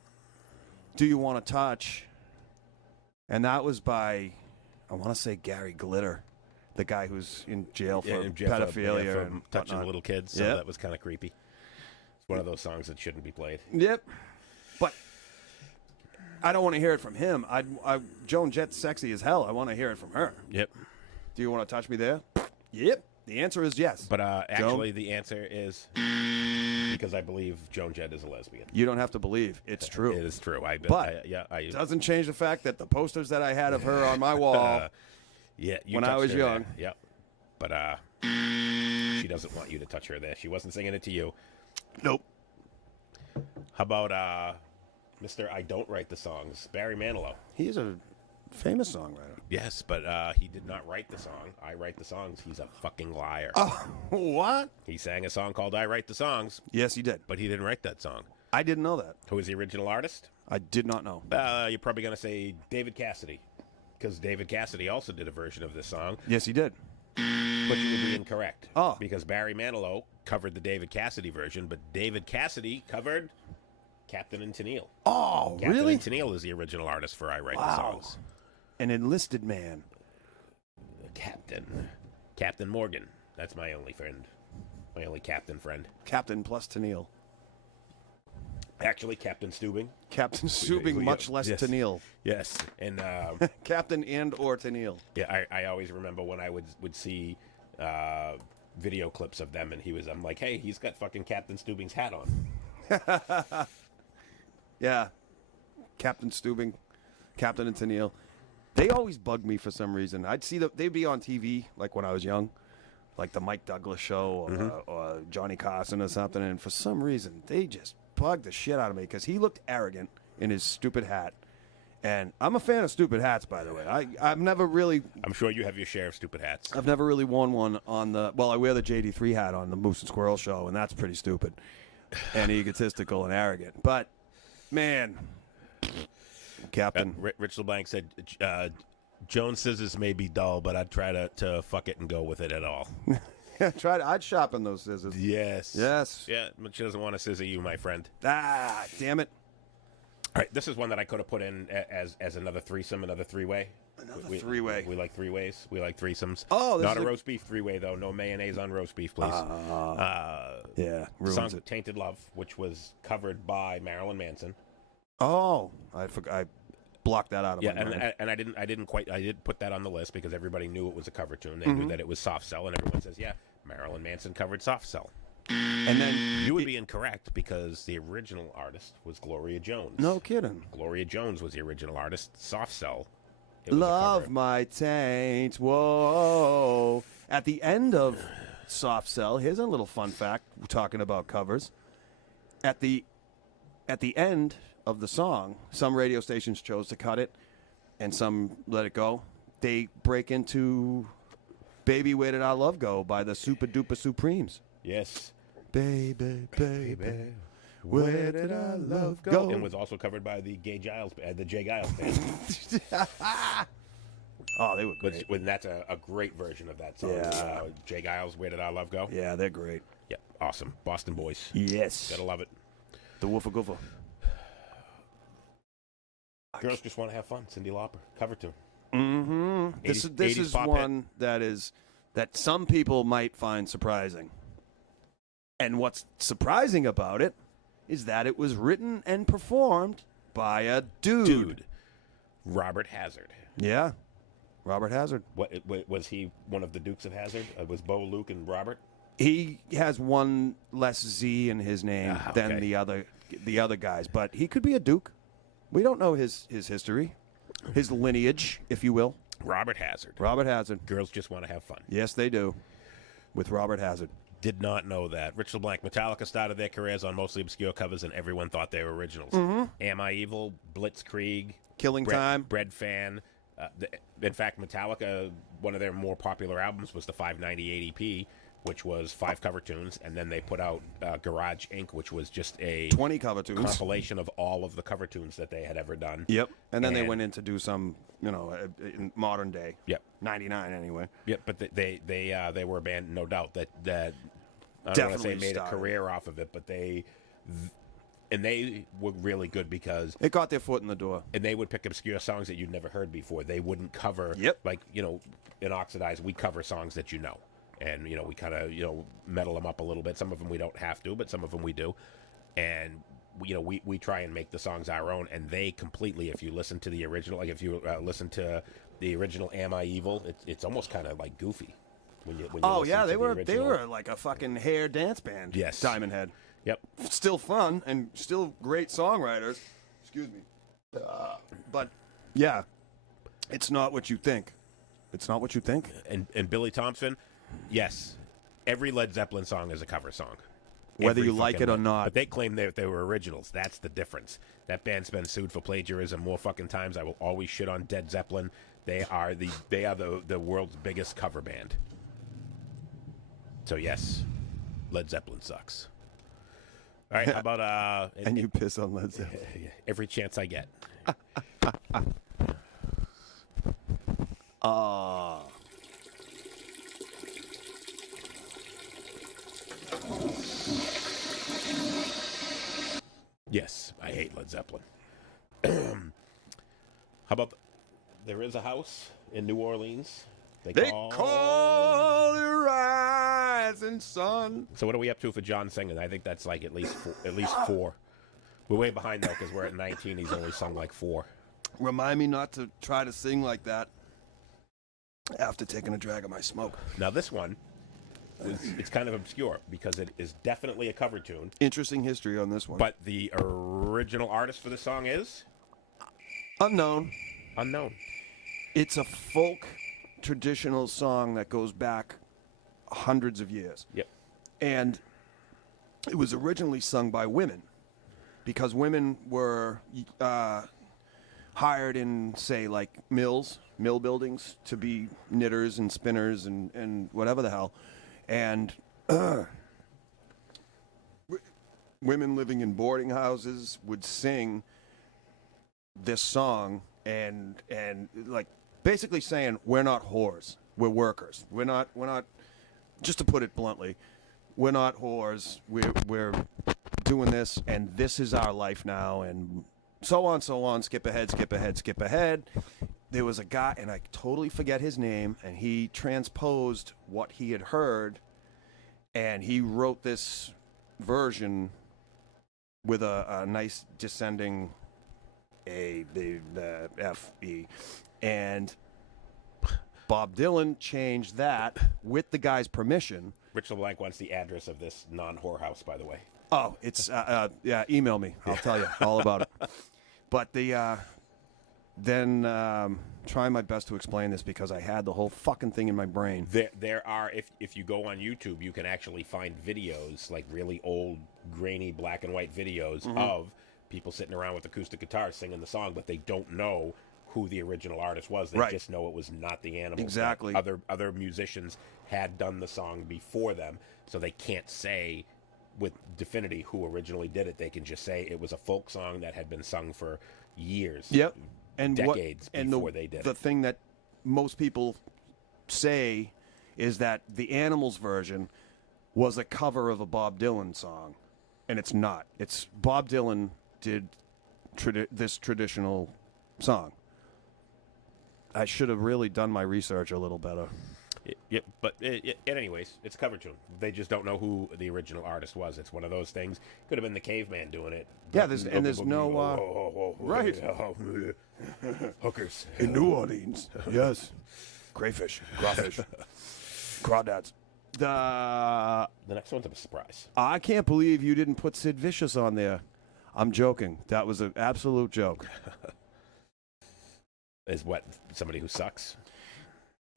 Do You Want to Touch? And that was by, I want to say Gary Glitter, the guy who's in jail for pedophilia for and touching whatnot. little kids. So Yep. that was kind of creepy. one of those songs that shouldn't be played. Yep. But I don't want to hear it from him. Joan Jett's sexy as hell. I want to hear it from her. Yep. Do you want to touch me there? Yep. The answer is yes. But actually, the answer is because I believe Joan Jett is a lesbian. You don't have to believe. It's true. It is true. It doesn't change the fact that the posters that I had of her on my wall when I was young. There. Yep. But she doesn't want you to touch her there. She wasn't singing it to you. Nope. How about Mr. I Don't Write the Songs, Barry Manilow? He's a famous songwriter. Yes, but he did not write the song. I write the songs. He's a fucking liar. Oh, what? He sang a song called I Write the Songs. Yes, he did. But he didn't write that song. I didn't know that. Who is the original artist? I did not know. You're probably going to say David Cassidy, because David Cassidy also did a version of this song. Yes, he did. But you would be incorrect. Oh. Because Barry Manilow covered the David Cassidy version, but David Cassidy covered Captain and Tennille. Oh, Captain really? and Tennille is the original artist for I Write the Songs. An enlisted man. Captain Morgan. That's my only friend. My only captain friend. Captain plus Tennille. Actually, Captain Steubing. Captain Steubing, much less yes. Tennille. Yes, and Captain and or Tennille. yeah, I always remember when I would see video clips of them, and I'm like, hey, he's got fucking Captain Steubing's hat on. Yeah. Captain Steubing, Captain and Tennille. They always bugged me for some reason. I'd see they'd be on TV, like when I was young, like the Mike Douglas show or Johnny Carson or something, and for some reason, they just bugged the shit out of me because he looked arrogant in his stupid hat. And I'm a fan of stupid hats, by the way. I've never really... I'm sure you have your share of stupid hats. I've never really worn one on the... Well, I wear the JD3 hat on the Moose and Squirrel show, and that's pretty stupid and egotistical and arrogant. But, man... Captain. Rich LeBlanc said, Joan Scissors may be dull, but I'd try to fuck it and go with it at all. I'd shop in those scissors. Yes. Yes. Yeah, but she doesn't want to scissor you, my friend. Ah, damn it. All right, this is one that I could have put in as another threesome, another three-way. Another three-way. We like three-ways. We like threesomes. Oh, Not a roast beef three-way, though. No mayonnaise on roast beef, please. Yeah, ruins song it. Tainted Love, which was covered by Marilyn Manson. Oh, I blocked that out of my mind. And I didn't put that on the list because everybody knew it was a cover tune. They knew that it was Soft Cell, and everyone says, yeah, Marilyn Manson covered Soft Cell. And then You would be incorrect because the original artist was Gloria Jones. no kidding. Gloria Jones was the original artist. Soft Cell. It was a Love cover. my taint. Whoa. At the end of Soft Cell, here's a little fun fact. We're talking about covers. At the end of the song, some radio stations chose to cut it, and some let it go. They break into "Baby, Where Did Our Love Go" by the Super Duper Supremes. Yes. Baby, baby, where did our love go? And was also covered by the Jay Giles band. Oh, they were great. And that's a great version of that song. Yeah. Jay Giles, Where Did Our Love Go? Yeah, they're great. Yeah, awesome. Boston boys. Yes. Gotta love it. The Woofa Goofa. Girls Just Want to Have Fun. Cyndi Lauper. Cover tune. Mm-hmm. This 80s is pop one that some people might find surprising. And what's surprising about it is that it was written and performed by a dude. Robert Hazard. Yeah. Robert Hazard. What was he one of the Dukes of Hazzard? Was Bo, Luke, and Robert? He has one less Z in his name than the other guys, but he could be a duke. We don't know his history, his lineage, if you will. Robert Hazard. Robert Hazard. Girls Just Want to Have Fun. Yes, they do. With Robert Hazard. Did not know that. Rich LeBlanc. Metallica started their careers on mostly obscure covers, and everyone thought they were originals. Am I Evil? Blitzkrieg. Killing Time. Bread Fan. In fact, Metallica, one of their more popular albums was the 598 EP, which was 5 cover tunes, and then they put out Garage Inc., which was just a 20 cover tunes. Compilation of all of the cover tunes that they had ever done. Yep. And then they went in to do some, in modern day. Yep. 99 anyway. Yep, but they were a band, no doubt, that I don't want to say Definitely made started. a career off of it, but they were really good because It got their foot in the door. and they would pick obscure songs that you'd never heard before. They wouldn't cover, Yep. like, in Oxidize, we cover songs that you know. and we kind of metal them up a little bit. Some of them we don't have to, but some of them we do, and we try and make the songs our own. And they completely, if you listen to the original, like if you listen to the original "Am I Evil," it's almost kind of like goofy. When you listen to they the were original. like a fucking hair dance band. Yes. Diamond Head. Yep. Still fun and still great songwriters. Excuse me. But yeah, it's not what you think. It's not what you think. And Billy Thompson, yes, every Led Zeppelin song is a cover song. Whether Every you like fucking it or one. not. But they claim that they were originals. That's the difference. That band's been sued for plagiarism more fucking times. I will always shit on Dead Zeppelin. They are the world's biggest cover band. So yes, Led Zeppelin sucks. All right, how about And you piss on Led Zeppelin. every chance I get. Yes, I hate Led Zeppelin. How about there is a house in New Orleans. They call the rising sun. So what are we up to for John singing? I think that's like at least four. We're way behind though because we're at 19. He's only sung like 4. Remind me not to try to sing like that after taking a drag of my smoke. Now this one, it's kind of obscure because it is definitely a cover tune. Interesting history on this one. But the original artist for the song is Unknown. unknown. It's a folk traditional song that goes back hundreds of years. Yep. And it was originally sung by women because women were hired in, say, like mill buildings to be knitters and spinners and whatever the hell. And women living in boarding houses would sing this song and like basically saying, we're not whores, we're workers. We're not, just to put it bluntly, we're not whores, we're doing this, and this is our life now, and so on, skip ahead. There was a guy, and I totally forget his name, and he transposed what he had heard, and he wrote this version with a nice descending A, B, F, E, and Bob Dylan changed that with the guy's permission. Rich LeBlanc wants the address of this non-whorehouse, by the way. Oh, it's yeah. Email me. I'll tell you all about it. But then trying my best to explain this because I had the whole fucking thing in my brain. There are if you go on YouTube, you can actually find videos, like really old, grainy black and white videos of people sitting around with acoustic guitars singing the song, but they don't know who the original artist was. They just know it was not the Animals. Exactly. Other musicians had done the song before them, so they can't say with definity who originally did it. They can just say it was a folk song that had been sung for years. Yep. And decades before they did the it. thing that most people say is that the Animals version was a cover of a Bob Dylan song, and it's not. It's Bob Dylan did this traditional song. I should have really done my research a little better. But anyways, it's a cover tune. They just don't know who the original artist was. It's one of those things. Could have been the Caveman doing it. Yeah, there's no right. Hookers In New Orleans, yes. Crayfish, crawfish, crawdads. The next one's a surprise. I can't believe you didn't put Sid Vicious on there. I'm joking. That was an absolute joke. Is what, somebody who sucks?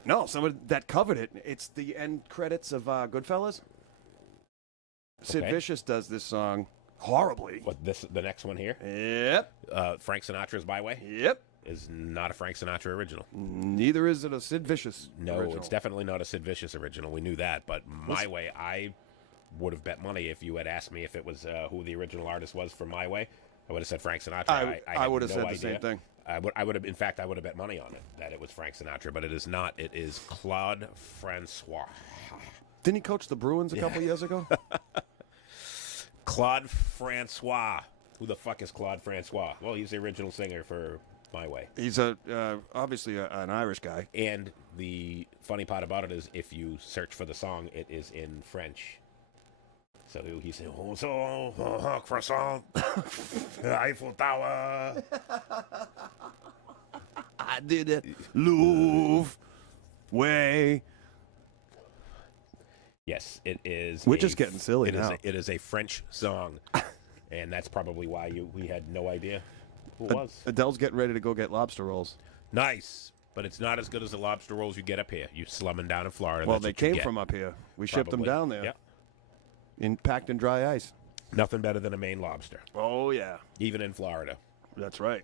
No, somebody that covered it. It's the end credits of Goodfellas. Sid Okay. Vicious does this song horribly. What, the next one here? Yep. Frank Sinatra's My Way Yep. is not a Frank Sinatra original. Neither is it a Sid Vicious No, original. it's definitely not a Sid Vicious original. We knew that, but My Way, I would have bet money if you had asked me if it was who the original artist was for My Way. I would have said Frank Sinatra. I have would have no said idea. the same thing. I would have. In fact, I would have bet money on it that it was Frank Sinatra, but it is not. It is Claude Francois. Didn't he coach the Bruins a couple years ago? Claude Francois. Who the fuck is Claude Francois? Well, he's the original singer for My Way. He's obviously an Irish guy. And the funny part about it is if you search for the song, it is in French. So he said, croissant, Eiffel Tower. I did it. Louvre way. Yes, it is. We're just getting silly now. It is a French song, and that's probably why we had no idea who it was. Adele's getting ready to go get lobster rolls. Nice, but it's not as good as the lobster rolls you get up here. You slumming down in Florida. Well, that's they what you came get. from up here. We shipped them Probably. down there. Yeah. Packed in dry ice. Nothing better than a Maine lobster, Oh, yeah. even in Florida. That's right.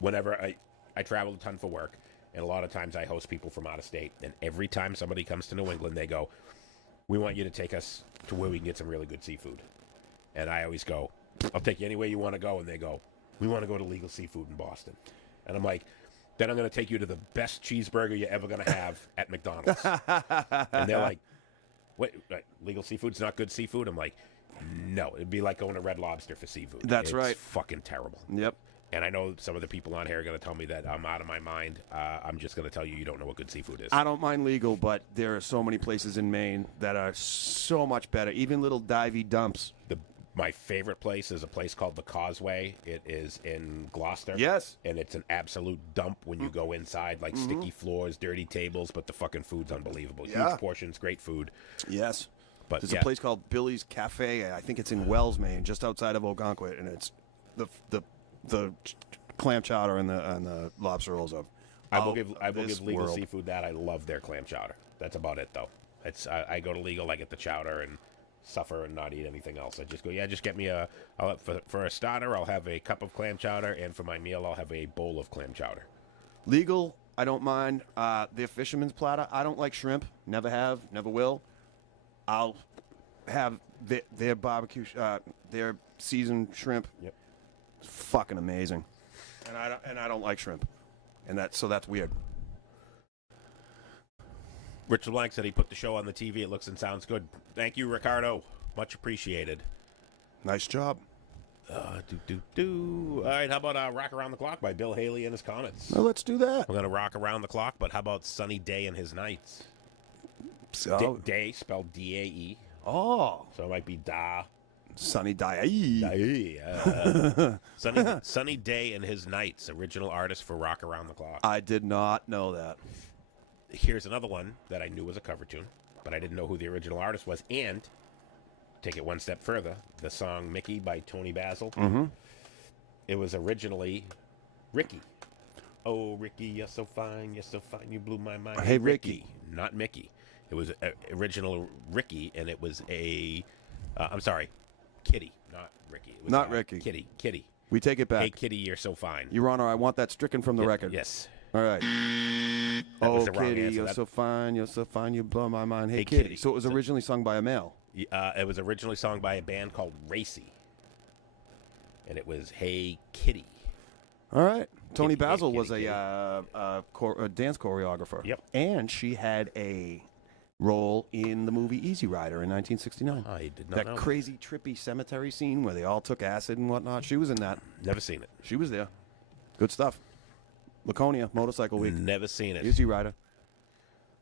Whenever I travel a ton for work, and a lot of times I host people from out of state, and every time somebody comes to New England, they go, we want you to take us to where we can get some really good seafood. And I always go, I'll take you anywhere you want to go. And they go, we want to go to Legal Seafood in Boston. And I'm like, then I'm going to take you to the best cheeseburger you're ever going to have at McDonald's. And they're like, wait, Legal Seafood's not good seafood? I'm like, no, it'd be like going to Red Lobster for seafood. That's right. It's fucking terrible. Yep. And I know some of the people on here are going to tell me that I'm out of my mind. I'm just going to tell you, you don't know what good seafood is. I don't mind legal, but there are so many places in Maine that are so much better. Even little divey dumps. My favorite place is a place called the Causeway. It is in Gloucester. Yes. And it's an absolute dump when you go inside, like sticky floors, dirty tables, but the fucking food's unbelievable. Yeah. Huge portions, great food. Yes. But There's a place called Billy's Cafe. I think it's in Wells, Maine, just outside of Algonquin, and it's the clam chowder and the lobster rolls of. I will give Legal world. Seafood that. I love their clam chowder. That's about it, though. It's I go to Legal, I get the chowder and suffer and not eat anything else. I just go, just get me for a starter, I'll have a cup of clam chowder, and for my meal, I'll have a bowl of clam chowder. Legal, I don't mind. Their fisherman's platter, I don't like shrimp. Never have, never will. I'll have their barbecue, their seasoned shrimp. Yep. It's fucking amazing. And I don't like shrimp. And that's weird. Rich LeBlanc said he put the show on the TV. It looks and sounds good. Thank you, Ricardo. Much appreciated. Nice job. All right, how about Rock Around the Clock by Bill Haley and his Comets? Well, let's do that. We're going to rock around the clock, but how about Sunny Day and his Nights? So, Day spelled D-A-E. oh, So it might be Da. Sunny Day. Sunny Day and his Nights, original artist for Rock Around the Clock. I did not know that. Here's another one that I knew was a cover tune, but I didn't know who the original artist was. And take it one step further, the song Mickey by Tony Basil. Mm-hmm. It was originally Ricky. Oh, Ricky, you're so fine, you blew my mind. Hey, Ricky. Not Mickey. It was original Ricky, and it was I'm sorry, Kitty, not Ricky. It was, Not Ricky. Kitty. We take it back. Hey, Kitty, you're so fine. Your Honor, I want that stricken from the record. Yes. All right. That was Oh, the wrong Kitty, answer. you're That- so fine, you blow my mind. Hey, Hey, Kitty. Kitty. So it was originally sung by a male. It was originally sung by a band called Racy, and it was Hey Kitty. All right. Tony Kitty, Basil kitty, was kitty. a dance choreographer. Yep. And she had a role in the movie Easy Rider in 1969. I did not That know. crazy, trippy cemetery scene where they all took acid and whatnot. She was in that. Never seen it. She was there. Good stuff. Laconia, Motorcycle Week. Never seen it. Easy Rider.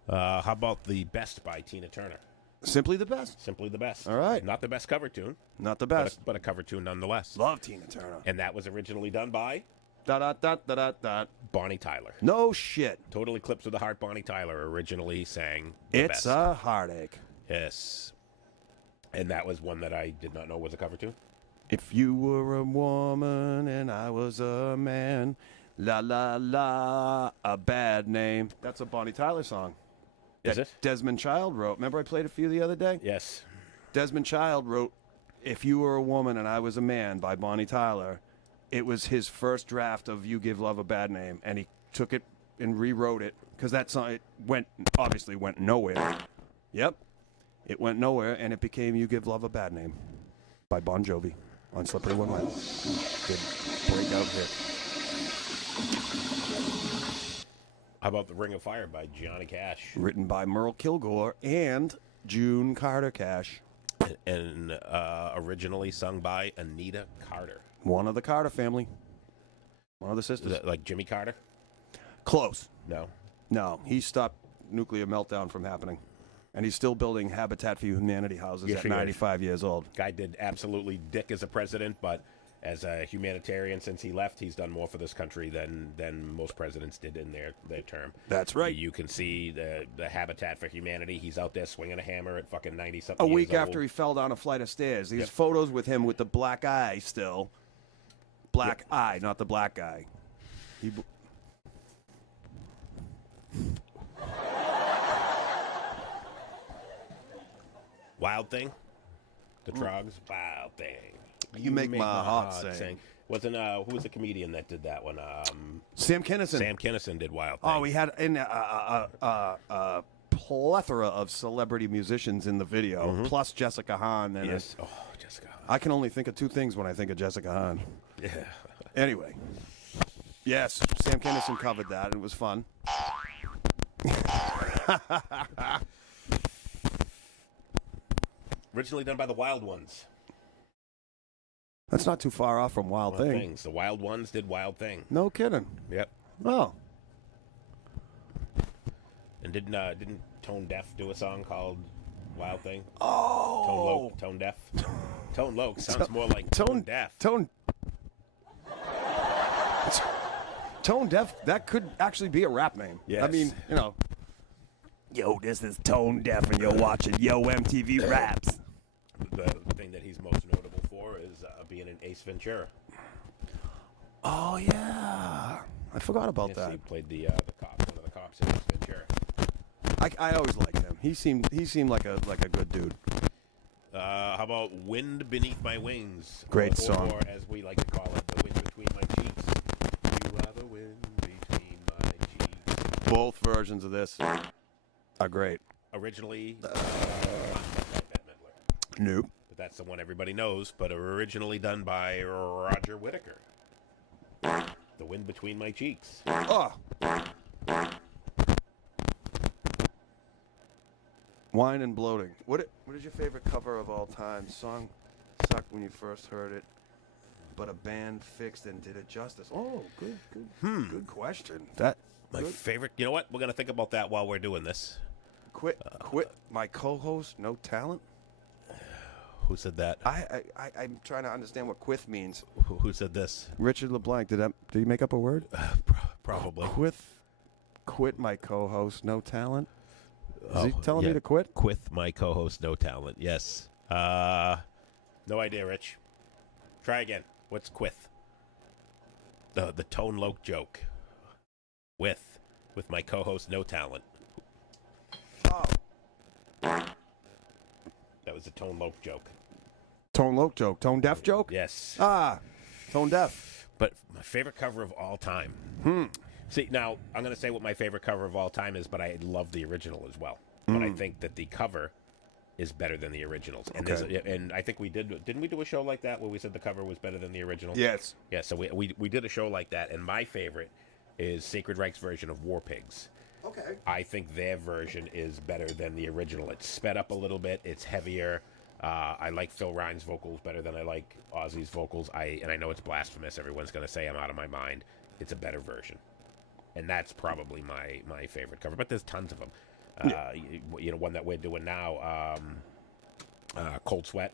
How about The Best by Tina Turner? Simply the best. Simply the best. All right. Not the best cover tune, Not the but best. a cover tune nonetheless. Love Tina Turner. And that was originally done by Da da da da da da. Bonnie Tyler. No shit. Total Eclipse of the Heart. Bonnie Tyler originally sang The It's Best. a heartache. Yes. And that was one that I did not know was a cover tune. If you were a woman and I was a man, la la la, a bad name. That's a Bonnie Tyler song. Is that it? Desmond Child wrote. Remember I played it for you the other day? Yes. Desmond Child wrote If You Were a Woman and I Was a Man by Bonnie Tyler. It was his first draft of You Give Love a Bad Name, and he took it and rewrote it because that song obviously went nowhere. Yep. It went nowhere, and it became You Give Love a Bad Name by Bon Jovi on Slippery When Wet. Good breakout hit. How about The Ring of Fire by Johnny Cash? Written by Merle Kilgore and June Carter Cash. And originally sung by Anita Carter. One of the Carter family. One of the Is sisters. that like Jimmy Carter? Close. No. No, he stopped nuclear meltdown from happening. And he's still building Habitat for Humanity houses Yes, at he is. 95 years old. Guy did absolutely dick as a president, but as a humanitarian, since he left, he's done more for this country than most presidents did in their term. That's right. You can see the Habitat for Humanity. He's out there swinging a hammer at fucking 90-something A years week old. after he fell down a flight of stairs. These Yep. photos with him with the black eye still. Black eye, not the black guy. Wild Thing? The Trogs? Wild Thing. You make my heart sing. Wasn't who was the comedian that did that one? Sam Kinison. Sam Kinison did Wild Thing. Oh, we had a plethora of celebrity musicians in the video, plus Jessica Hahn. And yes. Oh, Jessica. I can only think of two things when I think of Jessica Hahn. Yeah. Anyway, yes, Sam Kinison covered that, and it was fun. Originally done by the Wild Ones. That's not too far off from Wild Thing. Things. The Wild Ones did Wild Thing. No kidding. Yep. Oh, And didn't Tone Deaf do a song called Wild Thing? oh, Tone Deaf. Tone Loc sounds more like Tone Deaf. Tone Deaf. That could actually be a rap name. Yes. I mean, you know. Yo, this is Tone Deaf, and you're watching Yo MTV Raps. The thing that he's most notable for is being in Ace Ventura. Oh yeah, I forgot about Yes, that. he played the cop, one of the cops in Ace Ventura. I always liked him. He seemed like a good dude. How about Wind Beneath My Wings? Great or, song. Or as we like to call it, The Wind Between My Cheeks. You are the wind between my cheeks. Both versions of this are great. Originally, not by Bette Midler. Nope. But that's the one everybody knows, but originally done by Roger Whittaker. The Wind Between My Cheeks. Oh. Wine and Bloating. What is your favorite cover of all time? Song sucked when you first heard it, but a band fixed and did it justice. Oh, good question. That My good. favorite. You know what? We're going to think about that while we're doing this. Quit. My co-host, no talent. Who said that? I'm trying to understand what quith means. Who said this? Richard LeBlanc. Did he make up a word? Probably. Quit my co-host, no talent. Is he Oh, telling me yeah. to quit? Quith, my co-host, no talent. Yes. No idea, Rich. Try again. What's quith? The Tone Loc joke. With my co-host, no talent. Oh. That was a Tone Loc joke. Tone Loc joke. Tone Deaf joke? Yes. Tone Deaf. But my favorite cover of all time. See, now, I'm going to say what my favorite cover of all time is, but I love the original as well. But I think that the cover is better than the originals. And Okay. and I think we didn't we do a show like that where we said the cover was better than the original? Yes. Yeah, so we did a show like that, and my favorite is Sacred Reich's version of War Pigs. Okay. I think their version is better than the original. It's sped up a little bit. It's heavier. I like Phil Ryan's vocals better than I like Ozzy's vocals. And I know it's blasphemous. Everyone's going to say I'm out of my mind. It's a better version. And that's probably my favorite cover. But there's tons of them. You know, one that we're doing now, Cold Sweat.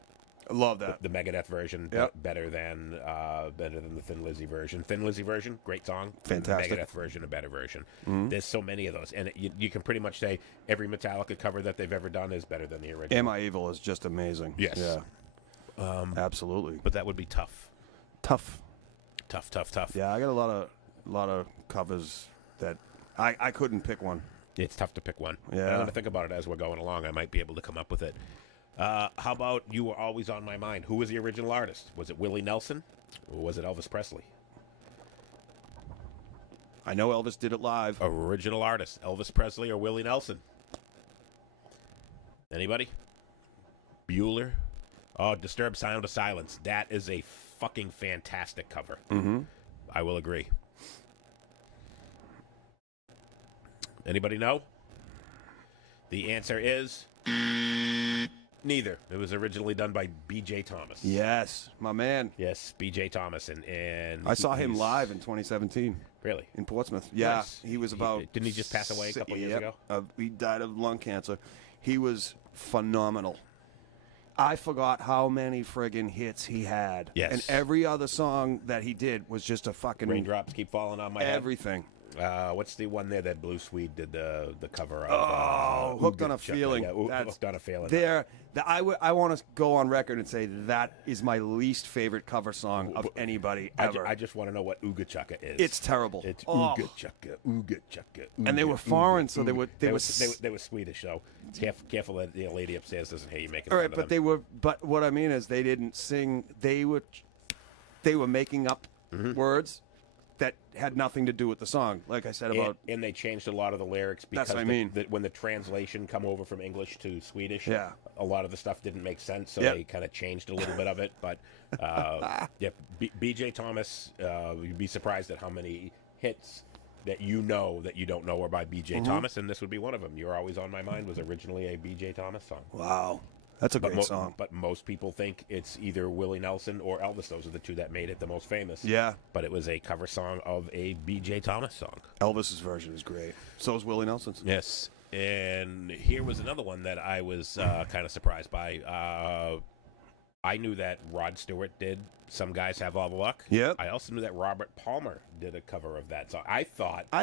I love that. The Megadeth version, Yep. better than the Thin Lizzy version. Thin Lizzy version, great song. Fantastic. Megadeth version, a better version. There's so many of those, and you can pretty much say every Metallica cover that they've ever done is better than the original. Am I Evil is just amazing. Yes. Yeah. Absolutely. But that would be tough. Tough. Tough. Yeah, I got a lot of covers that I couldn't pick one. It's tough to pick one. Yeah. And I'm going to think about it as we're going along. I might be able to come up with it. How about You Were Always on My Mind? Who was the original artist? Was it Willie Nelson or was it Elvis Presley? I know Elvis did it live. Original artist, Elvis Presley or Willie Nelson? Anybody? Bueller? Oh, Disturbed Sound of Silence. That is a fucking fantastic cover. Mm-hmm. I will agree. Anybody know? The answer is Neither. It was originally done by B.J. Thomas. Yes, my man. Yes, B.J. Thomas, and I saw him he's- live in 2017 Really? in Portsmouth. Yeah, Nice. he was about. Didn't he just pass away a couple years ago? He died of lung cancer. He was phenomenal. I forgot how many friggin' hits he had. Yes. And every other song that he did was just a fucking Raindrops keep falling on my head. everything. What's the one there that Blue Swede did the cover of? Hooked on Ooga a Chugga. Feeling. Yeah, Hooked on a Feeling. I want to go on record and say that is my least favorite cover song of anybody ever. I just want to know what Ooga Chugga is. It's terrible. It's Oh. Ooga Chugga, Ooga Chugga. And they Ooga, were foreign, Ooga, so they Ooga. were They were Swedish, so careful that the lady upstairs doesn't hear you making all fun right, of but them. But what I mean is, they didn't sing. They were making up words that had nothing to do with the song. Like I said about. And they changed a lot of the lyrics because That's what I mean. when the translation come over from English to Swedish, Yeah. a lot of the stuff didn't make sense, so Yep. they kind of changed a little bit of it. But yeah, B.J. Thomas, you'd be surprised at how many hits that you don't know are by B.J. Thomas, and this would be one of them. You're Always on My Mind was originally a B.J. Thomas song. Wow, that's a great song. But most people think it's either Willie Nelson or Elvis. Those are the two that made it the most famous. Yeah, But it was a cover song of a B.J. Thomas song. Elvis's version is great. So is Willie Nelson's. Yes. And here was another one that I was kind of surprised by. I knew that Rod Stewart did Some Guys Have All the Luck. Yep. I also knew that Robert Palmer did a cover of that song. I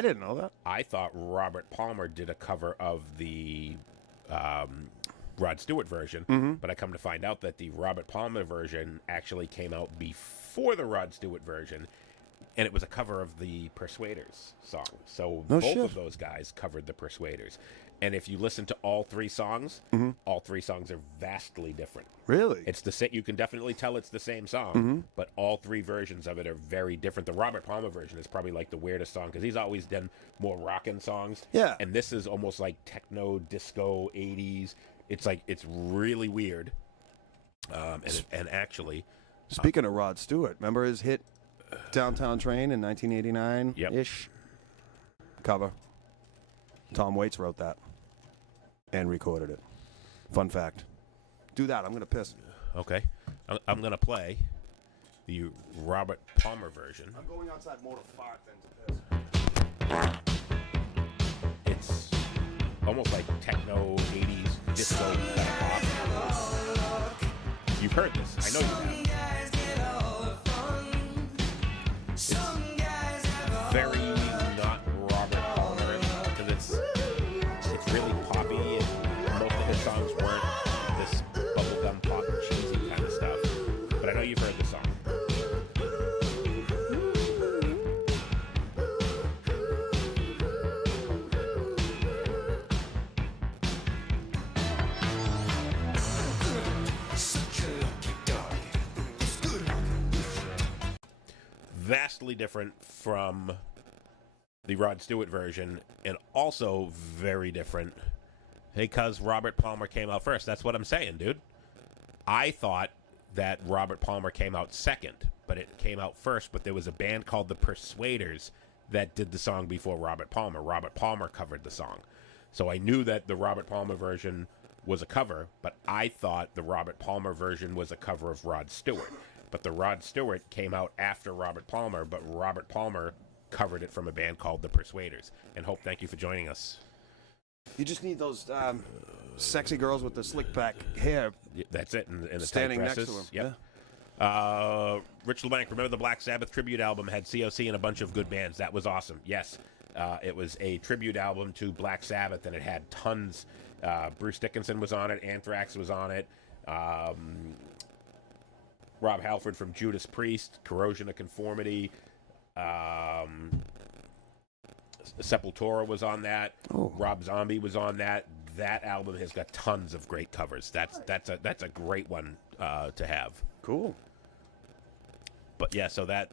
didn't know that. I thought Robert Palmer did a cover of the Rod Stewart version, but I come to find out that the Robert Palmer version actually came out before the Rod Stewart version, and it was a cover of the Persuaders song. So No both shit. of those guys covered the Persuaders. And if you listen to all three songs, all three songs are vastly different. Really? It's the same. You can definitely tell it's the same song, but all three versions of it are very different. The Robert Palmer version is probably like the weirdest song because he's always done more rockin' songs. Yeah. And this is almost like techno, disco, 80s. It's really weird. And actually, Speaking of Rod Stewart, remember his hit Downtown Train in 1989-ish? Cover. Tom Waits wrote that and recorded it. Fun fact. Do that. I'm going to piss. okay, I'm going to play the Robert Palmer version. I'm going outside more to fart than to piss. It's almost like techno, 80s, disco kind of pop. You've heard this. I know you have. It's very not Robert Palmer because it's really poppy and most of his songs weren't this bubblegum pop and cheesy kind of stuff. But I know you've heard the song. Vastly different from the Rod Stewart version, and also very different because Robert Palmer came out first. That's what I'm saying, dude. I thought that Robert Palmer came out second, but it came out first. But there was a band called the Persuaders that did the song before Robert Palmer. Robert Palmer covered the song. So I knew that the Robert Palmer version was a cover, but I thought the Robert Palmer version was a cover of Rod Stewart. But the Rod Stewart came out after Robert Palmer, but Robert Palmer covered it from a band called the Persuaders. And Hope, thank you for joining us. You just need those sexy girls with the slick back hair That's it, in the standing tight next dresses. to him. Yep. Rich LeBlanc, remember the Black Sabbath tribute album had COC and a bunch of good bands. That was awesome. Yes, it was a tribute album to Black Sabbath, and it had tons. Bruce Dickinson was on it. Anthrax was on it. Rob Halford from Judas Priest, Corrosion of Conformity. Sepultura was on that. Oh. Rob Zombie was on that. That album has got tons of great covers. That's a great one to have. Cool. But yeah, so that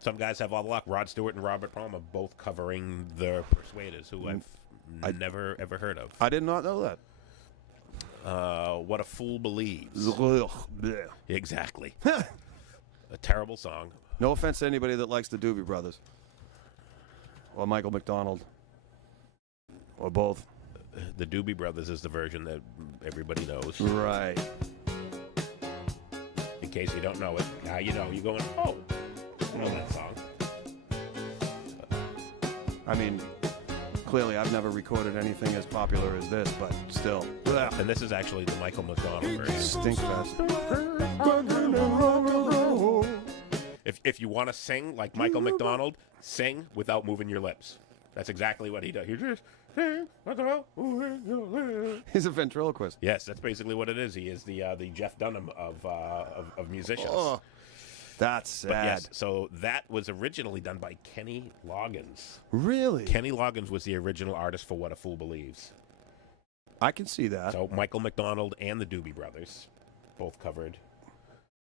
Some Guys Have All the Luck. Rod Stewart and Robert Palmer both covering the Persuaders, who I've never ever heard of. I did not know that. What a Fool Believes. Ugh, bleh. Exactly. A terrible song. No offense to anybody that likes the Doobie Brothers. Or Michael McDonald. Or both. The Doobie Brothers is the version that everybody knows. Right. In case you don't know it, now you know. You're going, oh, I know that song. I mean, clearly I've never recorded anything as popular as this, but still. Ugh. And this is actually the Michael McDonald version. Stink fest. If you want to sing like Michael McDonald, sing without moving your lips. That's exactly what he does. He just sing without moving your lips. He's a ventriloquist. Yes, that's basically what it is. He is the Jeff Dunham of musicians. Oh, that's sad. But yes, so that was originally done by Kenny Loggins. Really? Kenny Loggins was the original artist for What a Fool Believes. I can see that. So Michael McDonald and the Doobie Brothers both covered.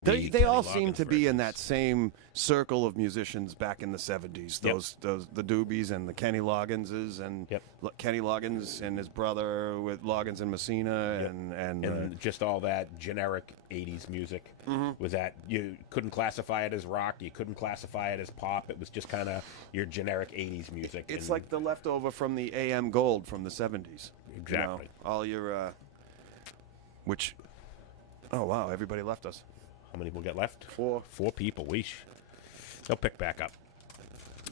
They Kenny all seem Loggins to be in versions. that same circle of musicians back in the 70s. Those the Doobies and the Kenny Logginses and Yep. Kenny Loggins and his brother with Loggins and Messina Yep. and just all that generic 80s music was that you couldn't classify it as rock, you couldn't classify it as pop. It was just kind of your generic 80s music. it's and like the leftover from the AM Gold from the 70s. Exactly. All your which oh wow, everybody left us. how many will get left? 4. 4 people. Weesh. They'll pick back up.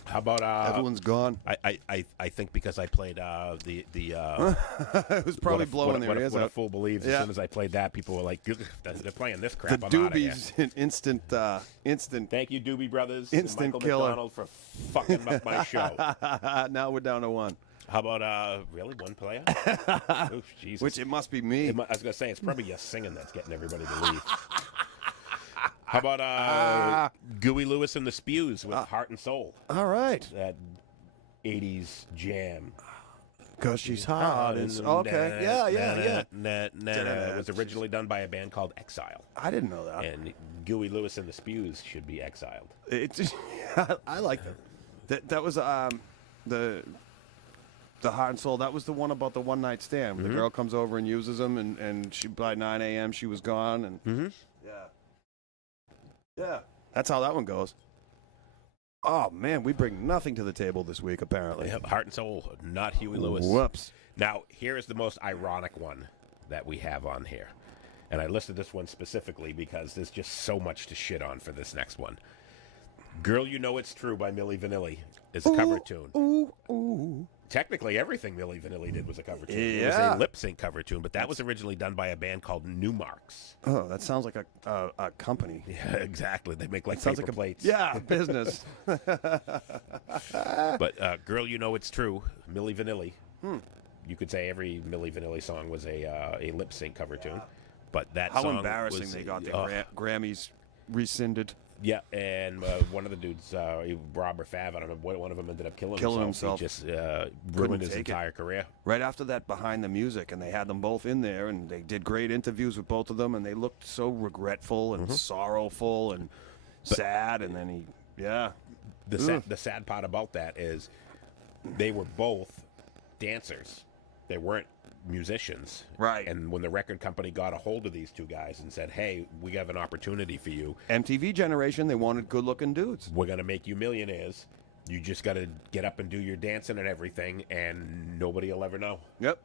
How about Everyone's gone. I think because I played the It was probably blowing their ears What a out. Fool Believes. Yeah. As soon as I played that, people were like, "They're playing this crap." The I'm outta here." Doobies, an instant. Thank you, Doobie Brothers. Instant and Michael killer. McDonald for fucking up my show. Now we're down to 1. How about really one player? Oh, Jesus. Which it must be me. I was gonna say it's probably your singing that's getting everybody to leave. How about Gooey Lewis and the Spews with Heart and Soul? All right. That 80s jam. Because she's hot. Okay. Yeah. It was originally done by a band called Exile. I didn't know that. And Gooey Lewis and the Spews should be exiled. It's I like that. That was the Heart and Soul. That was the one about the one night stand. Where the girl comes over and uses them, and she by 9 a.m. she was gone. And yeah, that's how that one goes. Oh man, we bring nothing to the table this week apparently. Yep, Heart and Soul, not Huey Lewis. Whoops. Now, here is the most ironic one that we have on here. And I listed this one specifically because there's just so much to shit on for this next one. Girl, You Know It's True by Milli Vanilli is a cover tune. Ooh. Technically, everything Milli Vanilli did was a cover tune. It Yeah. was a lip sync cover tune, but that was originally done by a band called Newmarks. Oh, that sounds like a company. Yeah, exactly. They make like Sounds paper like plates. Yeah, business. But Girl, You Know It's True, Milli Vanilli. You could say every Milli Vanilli song was a lip sync cover tune. But that How song embarrassing was, they got the Grammys rescinded. Yeah, and one of the dudes, Rob or Fav, I don't know, one of them ended up killing himself. He just ruined his take it. entire career. Right after that, Behind the Music, and they had them both in there, and they did great interviews with both of them, and they looked so regretful and sorrowful and sad, and then The sad part about that is they were both dancers. They weren't musicians. Right. And when the record company got a hold of these two guys and said, hey, we have an opportunity for you. MTV generation, they wanted good-looking dudes. We're going to make you millionaires. You just got to get up and do your dancing and everything, and nobody will ever know. Yep.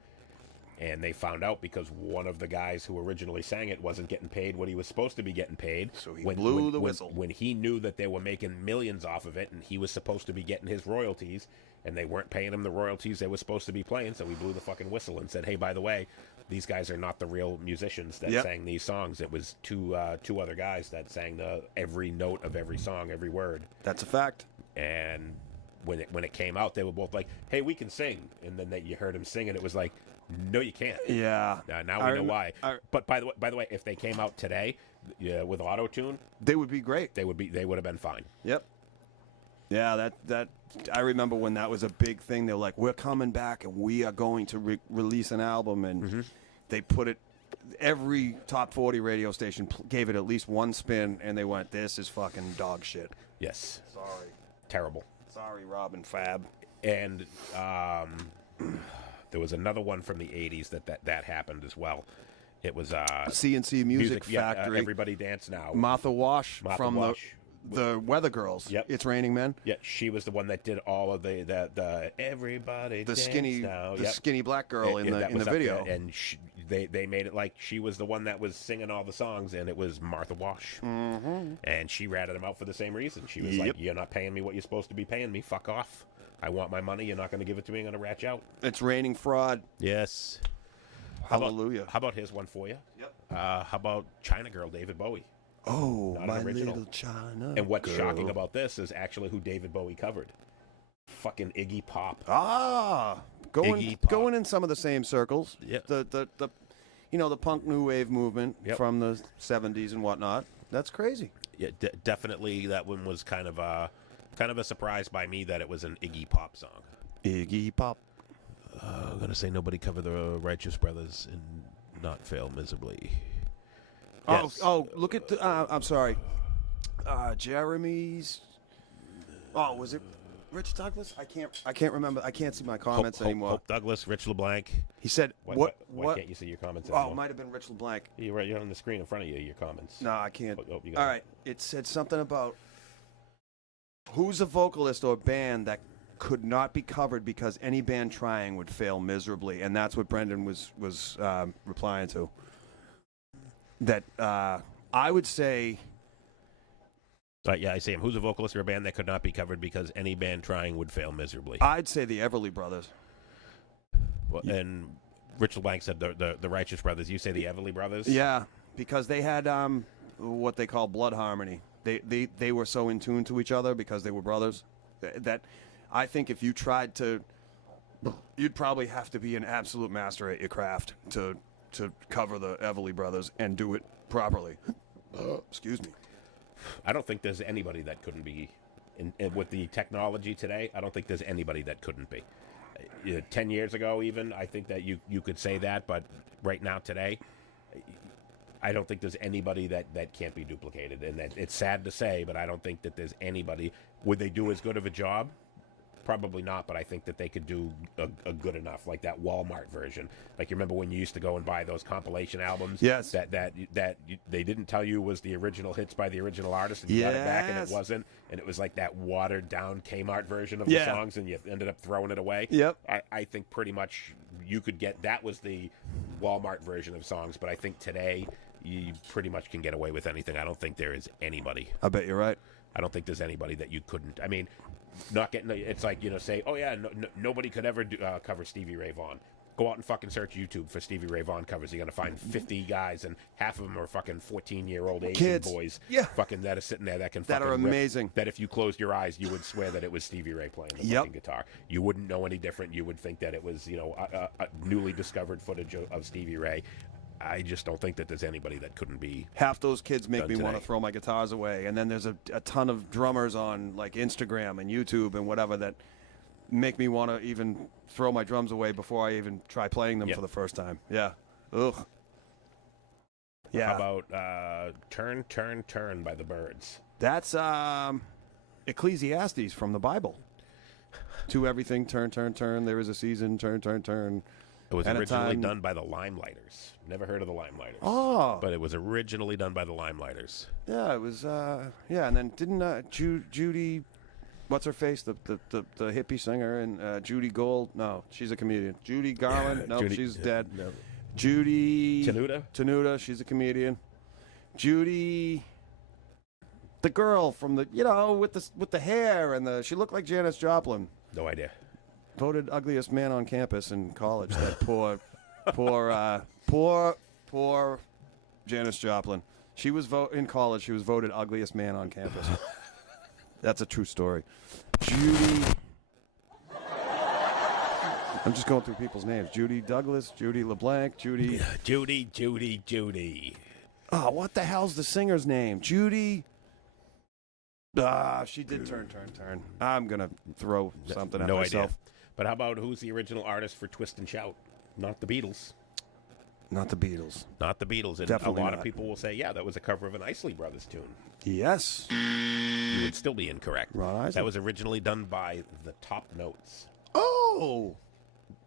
And they found out because one of the guys who originally sang it wasn't getting paid what he was supposed to be getting paid. So he blew the whistle. When he knew that they were making millions off of it and he was supposed to be getting his royalties and they weren't paying him the royalties they were supposed to be playing, so he blew the fucking whistle and said, hey, by the way, these guys are not the real musicians that sang these songs. It was two other guys that sang every note of every song, every word. That's a fact. And when it came out, they were both like, hey, we can sing. And then you heard him sing, and it was like, no, you can't. Yeah. Now we know why. But by the way, if they came out today with auto tune, They would be great. they would have been fine. Yep. Yeah, that I remember when that was a big thing. They were like, we're coming back, and we are going to release an album, and they put it. Every top 40 radio station gave it at least one spin, and they went, this is fucking dog shit. Yes, Sorry. terrible. Sorry, Rob and Fab. And there was another one from the '80s that happened as well. It was CNC Music Factory. Everybody Dance Now. Martha Wash Martha from Wash. the Weather Girls. Yep. It's Raining Men. Yeah, she was the one that did all of the everybody The dance skinny, now. the Yep. skinny black girl in that the was up video. there, and they made it like she was the one that was singing all the songs, and it was Martha Wash. Mm-hmm. And she ratted him out for the same reason. She was like, "You're not paying me what you're supposed to be paying me. Fuck off. I want my money. You're not going to give it to me. I'm going to rat you out." It's raining fraud. Yes. Hallelujah. How about here's one for you? Yep. How about China Girl, David Bowie? Oh, Not an my original. little China And what's girl. shocking about this is actually who David Bowie covered. Fucking Iggy Pop. Ah, Iggy Pop. going in some of the same circles. Yep. The the punk new wave movement Yep. from the 70s and whatnot. That's crazy. Yeah, definitely that one was kind of a surprise by me that it was an Iggy Pop song. Iggy Pop. I'm gonna say nobody covered the Righteous Brothers and not fail miserably. Yes. Oh, look at the. I'm sorry. Jeremy's. Oh, was it Rich Douglas? I can't remember. I can't see my comments anymore. Hope Douglas, Rich LeBlanc. He said, Why "What? can't you see your comments Oh, anymore? it might have been Rich LeBlanc. You're right. You're on the screen in front of you. Your comments. No, I can't. Oh, you got All it. right. It said something about who's a vocalist or band that could not be covered because any band trying would fail miserably, and that's what Brendan was replying to. That I would say. But yeah, I see him. Who's a vocalist or a band that could not be covered because any band trying would fail miserably? I'd say the Everly Brothers. Well, and Rich LeBlanc said the Righteous Brothers. You say the Everly Brothers? Yeah, because they had what they call blood harmony. They were so in tune to each other because they were brothers that I think if you tried to, you'd probably have to be an absolute master at your craft to cover the Everly Brothers and do it properly. Excuse me. I don't think there's anybody that couldn't be. With the technology today, I don't think there's anybody that couldn't be. 10 years ago, even, I think that you could say that, but right now, today, I don't think there's anybody that can't be duplicated. And that it's sad to say, but I don't think that there's anybody. Would they do as good of a job? Probably not, but I think that they could do a good enough, like that Walmart version. Like, you remember when you used to go and buy those compilation albums? Yes. That they didn't tell you was the original hits by the original artist, and you got it back, and it wasn't. And it was like that watered-down Kmart version of the songs, and you ended up throwing it away. Yep. I think pretty much you could get... That was the Walmart version of songs, but I think today you pretty much can get away with anything. I don't think there is anybody. I bet you're right. I don't think there's anybody that you couldn't... I mean... Not getting it's like, say, oh yeah, nobody could ever cover Stevie Ray Vaughan. Go out and fucking search YouTube for Stevie Ray Vaughan covers. You're gonna find 50 guys, and half of them are fucking 14-year-old Asian Kids. boys, Yeah. fucking that are sitting there that can That fucking are rip, amazing. that if you closed your eyes, you would swear that it was Stevie Ray playing the Yep. fucking guitar. You wouldn't know any different. You would think that it was a newly discovered footage of Stevie Ray. I just don't think that there's anybody that couldn't be. Half those kids make Done me want to today. throw my guitars away, and then there's a ton of drummers on like Instagram and YouTube and whatever that make me want to even throw my drums away before I even try playing them Yep. for the first time. Yeah. Ugh. Yeah. How about Turn, Turn, Turn by the Byrds? That's Ecclesiastes from the Bible. To everything, turn, turn, turn. There is a season, turn, turn, turn. It was And a originally time- done by the Limelighters. Never heard of the Limelighters. Oh. But it was originally done by the Limelighters. Yeah, it was. Yeah, and then didn't Judy, what's her face, the hippie singer, and Judy Gold? No, she's a comedian. Judy Garland? No, Judy- she's dead. no. Judy Tenuta? she's a comedian. Judy, the girl from the with the hair and she looked like Janis Joplin. No idea. Voted ugliest man on campus in college. That poor Janis Joplin. She was in college. She was voted ugliest man on campus. That's a true story. Judy. I'm just going through people's names. Judy Douglas, Judy LeBlanc, Judy. Judy. Oh, what the hell's the singer's name? Judy. She did turn. I'm gonna throw something at No myself. idea. But how about who's the original artist for Twist and Shout? Not the Beatles. Not the Beatles. Not the Beatles. And Definitely a lot not. of people will say, yeah, that was a cover of an Isley Brothers tune. Yes. You would still be incorrect. Ron Isley. That was originally done by the Top Notes. Oh,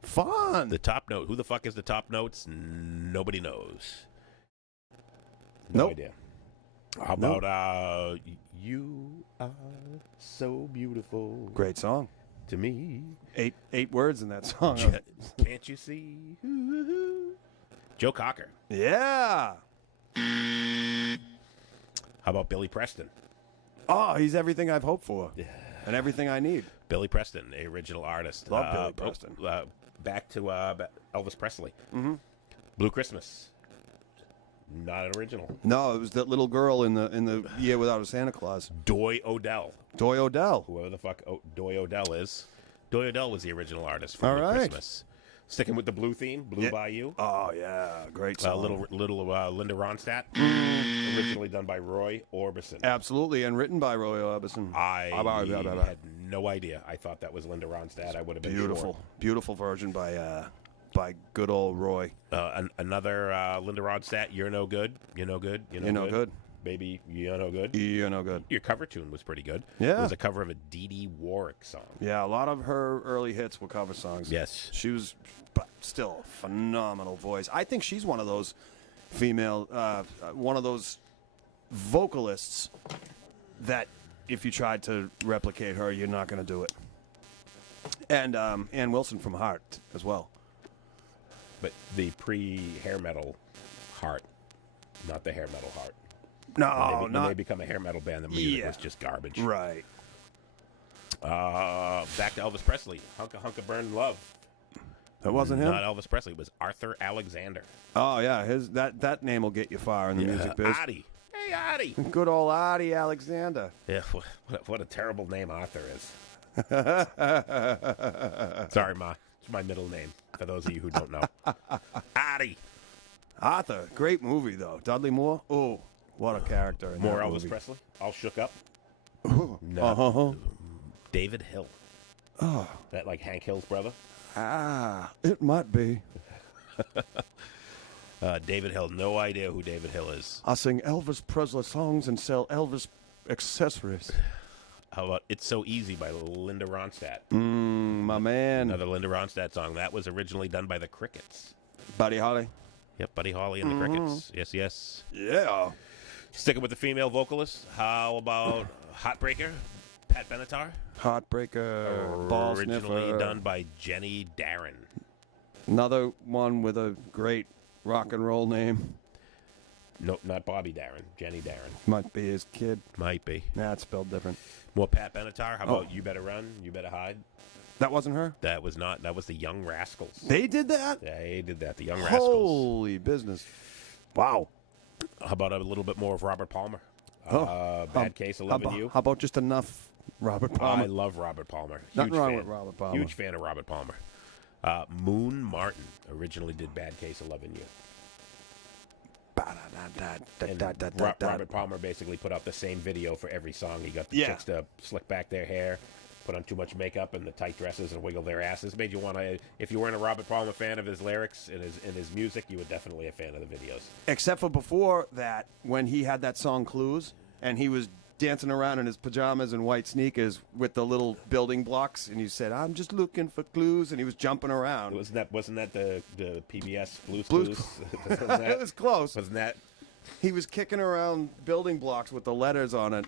fun. The Top Note. Who the fuck is the Top Notes? Nobody knows. No Nope. idea. How about you so beautiful Great song. to me. Eight words in that song. Can't you see? Joe Cocker. Yeah. How about Billy Preston? Oh, he's everything I've hoped for. And everything I need. Billy Preston, the original artist. Love Billy Preston. Back to Elvis Presley. Mm-hmm. Blue Christmas. Not an original. No, it was that little girl in the Year Without a Santa Claus. Doy Odell. Doy Odell. Whoever the fuck Doy Odell is. Doy Odell was the original artist for All Blue right. Christmas. Sticking with the blue theme, Blue Bayou. Oh yeah, great song. Little Linda Ronstadt. Originally done by Roy Orbison. Absolutely, and written by Roy Orbison. I had no idea. I thought that was Linda Ronstadt. I would have been Beautiful, beautiful version by good old Roy. Another Linda Ronstadt. You're no good. You're no good. You're no good. Baby, you're no good. You're no good. Your cover tune was pretty good. Yeah. It was a cover of a Dee Dee Warwick song. Yeah, a lot of her early hits were cover songs. Yes. She was, but still, a phenomenal voice. I think she's one of those female, one of those vocalists that if you tried to replicate her, you're not going to do it. And Ann Wilson from Heart as well. But the pre-hair metal Heart, not the hair metal Heart. No, when they become a hair metal band, the music was just garbage. Right. Back to Elvis Presley. Hunka Burn Love. That wasn't him? Not Elvis Presley. It was Arthur Alexander. Oh, yeah. That name will get you far in the music biz. Artie. Hey, Artie. Good old Artie Alexander. Yeah, what a terrible name Arthur is. Sorry, Ma. It's my middle name, for those of you who don't know. Artie. Arthur. Great movie, though. Dudley Moore. Oh, what a character. In More that Elvis movie. Presley. All shook up. No. Uh-huh. David Hill. Oh. That like Hank Hill's brother? It might be. David Hill. No idea who David Hill is. I sing Elvis Presley songs and sell Elvis accessories. How about It's So Easy by Linda Ronstadt? My man. Another Linda Ronstadt song. That was originally done by the Crickets. Buddy Holly. Yep, Buddy Holly and the Crickets. Yes, yes. Yeah. Sticking with the female vocalist, how about Heartbreaker, Pat Benatar? Heartbreaker. Ball Originally sniffer. done by Jenny Darren. Another one with a great rock and roll name. Nope, not Bobby Darren. Jenny Darren. Might be his kid. Might be. Nah, it's spelled different. More Pat Benatar. How about You Better Run, You Better Hide? That wasn't her? That was not. That was the Young Rascals. They did that? They did that. The Young Rascals. Holy business. Wow. How about a little bit more of Robert Palmer? Oh. Bad Case of Loving You. How about just enough Robert Palmer? I love Robert Palmer. Nothing Huge wrong fan. with Robert Palmer. Huge fan of Robert Palmer. Moon Martin originally did Bad Case of Loving You. And Robert Palmer basically put out the same video for every song. He got the chicks to slick back their hair, put on too much makeup and the tight dresses and wiggle their asses. Made you want to, if you weren't a Robert Palmer fan of his lyrics and his music, you were definitely a fan of the videos. Except for before that, when he had that song Clues, and he was dancing around in his pajamas and white sneakers with the little building blocks, and he said, "I'm just looking for clues," and he was jumping around. Wasn't that the PBS Blues Blues Clues? It was close. Wasn't that? He was kicking around building blocks with the letters on it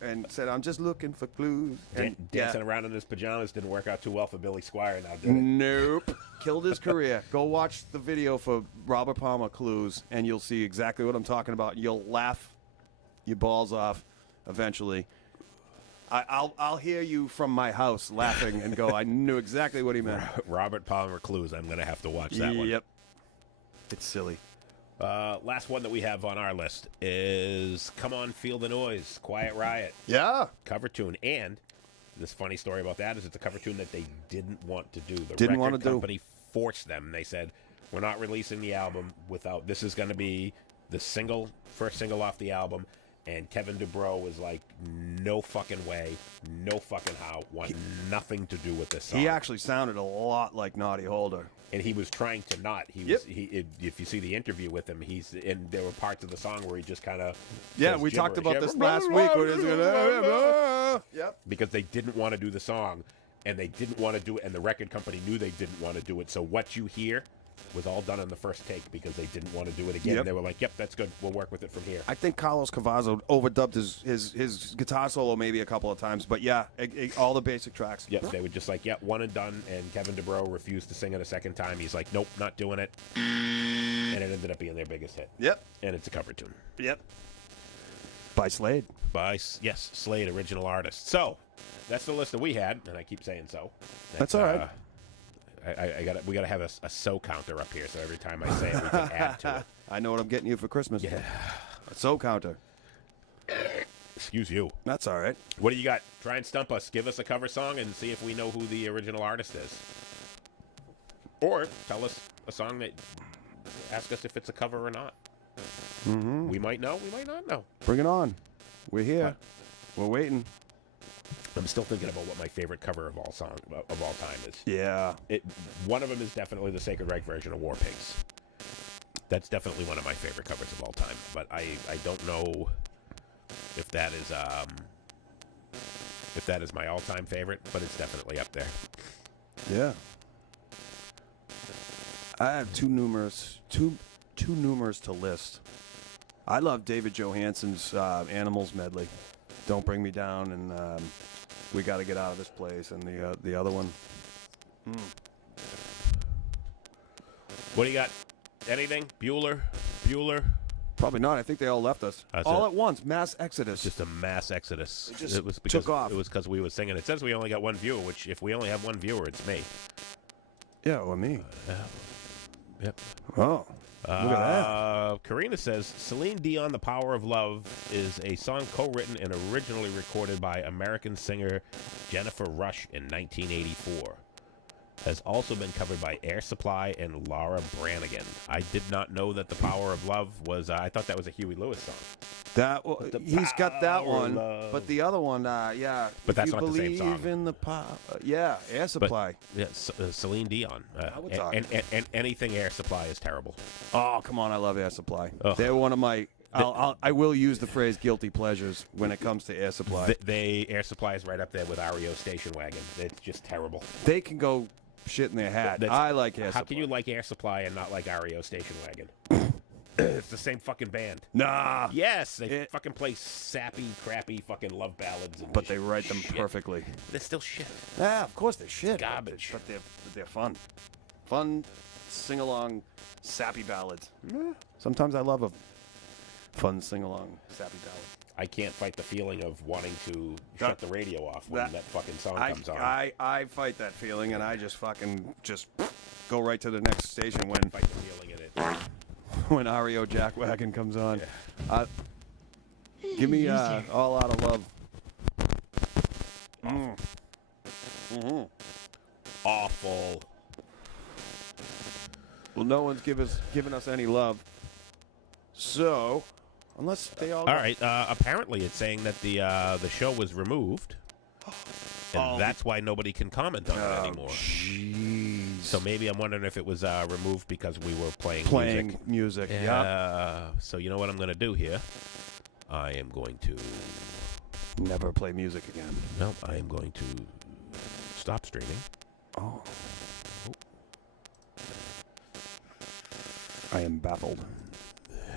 and said, "I'm just looking for clues." And Dancing around in his pajamas didn't work out too well for Billy Squire now, did it? Nope. Killed his career. Go watch the video for Robert Palmer Clues, and you'll see exactly what I'm talking about. You'll laugh your balls off eventually. I'll hear you from my house laughing and go, I knew exactly what he meant. Robert Palmer Clues. I'm going to have to watch that one. Yep. It's silly. Last one that we have on our list is Come On Feel the Noise, Quiet Riot. Yeah. Cover tune. And this funny story about that is it's a cover tune that they didn't want to do. The Didn't record want to do. company forced them. They said, we're not releasing the album without, this is going to be the first single off the album. And Kevin DuBrow was like, no fucking way, no fucking how, want nothing to do with this song. He actually sounded a lot like Naughty Holder. And he was trying to not. If you see the interview with him, and there were parts of the song where he just kind of we talked about this last week. Yep. Because they didn't want to do the song, and they didn't want to do it, and the record company knew they didn't want to do it. So what you hear was all done in the first take because they didn't want to do it again. Yep. They were like, "Yep, that's good. We'll work with it from here." I think Carlos Cavazo overdubbed his guitar solo maybe a couple of times, but yeah, all the basic tracks. Yep, they were just like, "Yep, one and done." And Kevin DeBro refused to sing it a second time. He's like, "Nope, not doing it," and it ended up being their biggest hit. Yep. And it's a cover tune. Yep. By Slade. Yes, Slade, original artist. So that's the list that we had, and I keep saying so. That's all right. We gotta have a so counter up here, so every time I say it, we can add to it. I know what I'm getting you for Christmas. Yeah. A so counter. Excuse you. That's all right. What do you got? Try and stump us. Give us a cover song and see if we know who the original artist is. Or tell us a song that ask us if it's a cover or not. Mm-hmm. We might know. We might not know. Bring it on. We're here. We're waiting. I'm still thinking about what my favorite cover of all time is. Yeah. One of them is definitely the Sacred Reich version of War Pigs. That's definitely one of my favorite covers of all time. But I don't know if that is my all-time favorite, but it's definitely up there. Yeah. I have too numerous to list. I love David Johansen's Animals medley. Don't Bring Me Down and We Got to Get Out of This Place and the other one. What do you got? Anything? Bueller? Probably not. I think they all left us. That's all it. at once. Mass exodus. Just a mass exodus. It just was because, took off. It was because we were singing. It says we only got one viewer, which if we only have one viewer, it's me. Yeah, or me. Yep. Oh. Look at that. Karina says Celine Dion, "The Power of Love" is a song co-written and originally recorded by American singer Jennifer Rush in 1984. Has also been covered by Air Supply and Laura Branigan. I did not know that "The Power of Love" was. I thought that was a Huey Lewis song. He's got that power one, of love. but the other one, yeah. But that's if you not the same believe song. in the power, yeah, Air Supply. Yeah, Celine Dion. would talk. And anything Air Supply is terrible. Oh, come on, I love Air Supply. Ugh. They're one of my. I will use the phrase "guilty pleasures" when it comes to Air Supply. Air Supply is right up there with REO Station Wagon. It's just terrible. They can go shit in their hat. I like Air Supply. How can you like Air Supply and not like REO Station Wagon? It's the same fucking band. Nah. Yes, they fucking play sappy, crappy fucking love ballads. And But they write them shit. perfectly. They're still shit. Yeah, of course they're shit. Garbage. But they're fun. Fun, sing-along, sappy ballads. Sometimes I love a fun sing-along, sappy ballad. I can't fight the feeling of wanting to shut the radio off when that fucking song comes on. I fight that feeling, and I just go right to the next station when Fight the feeling in it. when REO Jackwagon comes on. Give me All Out of Love. Awful. Well, no one's given us any love. So, unless they all... All right. Apparently, it's saying that the show was removed, and that's why nobody can comment on it anymore. Jeez. So maybe I'm wondering if it was removed because we were playing music. Yeah. So you know what I'm going to do here? I am going to... Never play music again. No, I am going to stop streaming. Oh. I am baffled.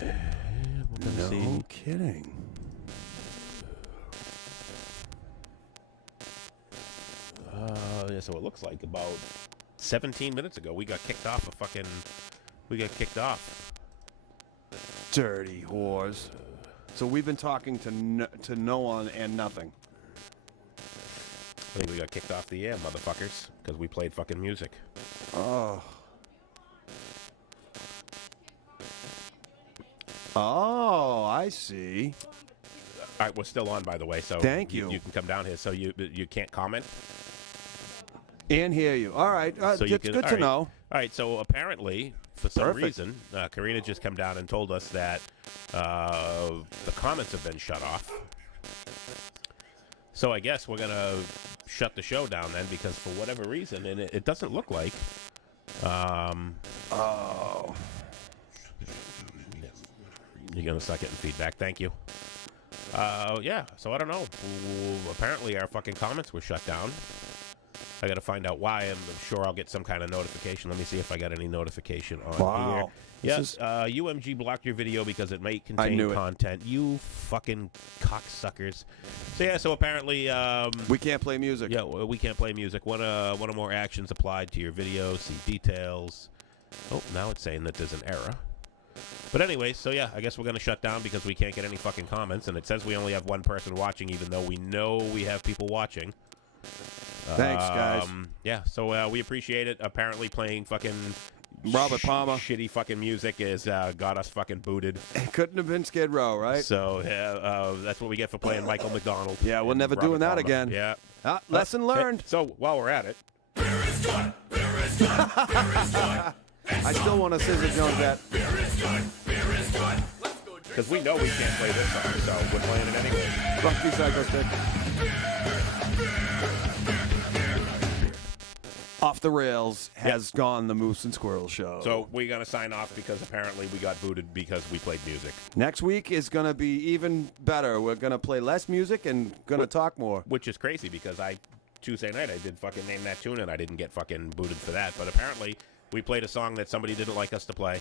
No see. kidding. Yeah, so it looks like about 17 minutes ago we got kicked off We got kicked off. Dirty whores. So we've been talking to no one and nothing. I think we got kicked off the air, motherfuckers, because we played fucking music. Oh. Oh, I see. All right, we're still on, by the way, so Thank you. You can come down here, so you can't comment. And hear you. All right. So you It's can, good all to right. know. All right, so apparently, for some Perfect. reason, Karina just come down and told us that the comments have been shut off. So I guess we're going to shut the show down then, because for whatever reason, and it doesn't look like... Oh. You're going to start getting feedback. Thank you. Yeah, so I don't know. Apparently our fucking comments were shut down. I got to find out why. I'm sure I'll get some kind of notification. Let me see if I got any notification on Wow. here. This Yes, UMG blocked your video because it may contain knew it. content. You fucking cocksuckers. So yeah, so apparently, We can't play music. yeah, we can't play music. One or more actions applied to your video. See details. Oh, now it's saying that there's an error. But anyway, so yeah, I guess we're gonna shut down because we can't get any fucking comments, and it says we only have one person watching, even though we know we have people watching. Thanks, guys. Yeah, so we appreciate it. Apparently, playing fucking Robert Palmer. shitty fucking music is got us fucking booted. It couldn't have been Skid Row, right? So that's what we get for playing Michael McDonald. Yeah, we're and never Robert doing that Palmer. again. Yeah. Lesson learned. So while we're at it, I still want to Scissor Jones that. because we know we can't play this song, so we're playing it anyway. Fuck you, Psycho Stick. Off the Rails has gone the Moose and Squirrel show. So we're gonna sign off because apparently we got booted because we played music, next week is going to be even better. We're going to play less music and going to talk more. which is crazy because Tuesday night I did fucking name that tune and I didn't get fucking booted for that. But apparently we played a song that somebody didn't like us to play,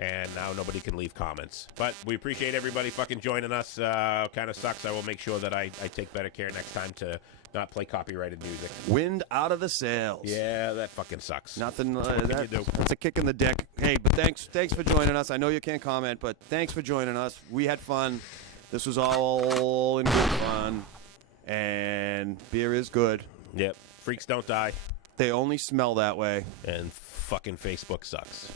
and now nobody can leave comments. But we appreciate everybody fucking joining us. Kind of sucks. I will make sure that I take better care next time to not play copyrighted music. Wind out of the sails. Yeah, that fucking sucks. Nothing. What can you do? That's a kick in the dick. Hey, but thanks for joining us. I know you can't comment, but thanks for joining us. We had fun. This was all in good fun, and beer is good. Yep. Freaks don't die, They only smell that way. and fucking Facebook sucks.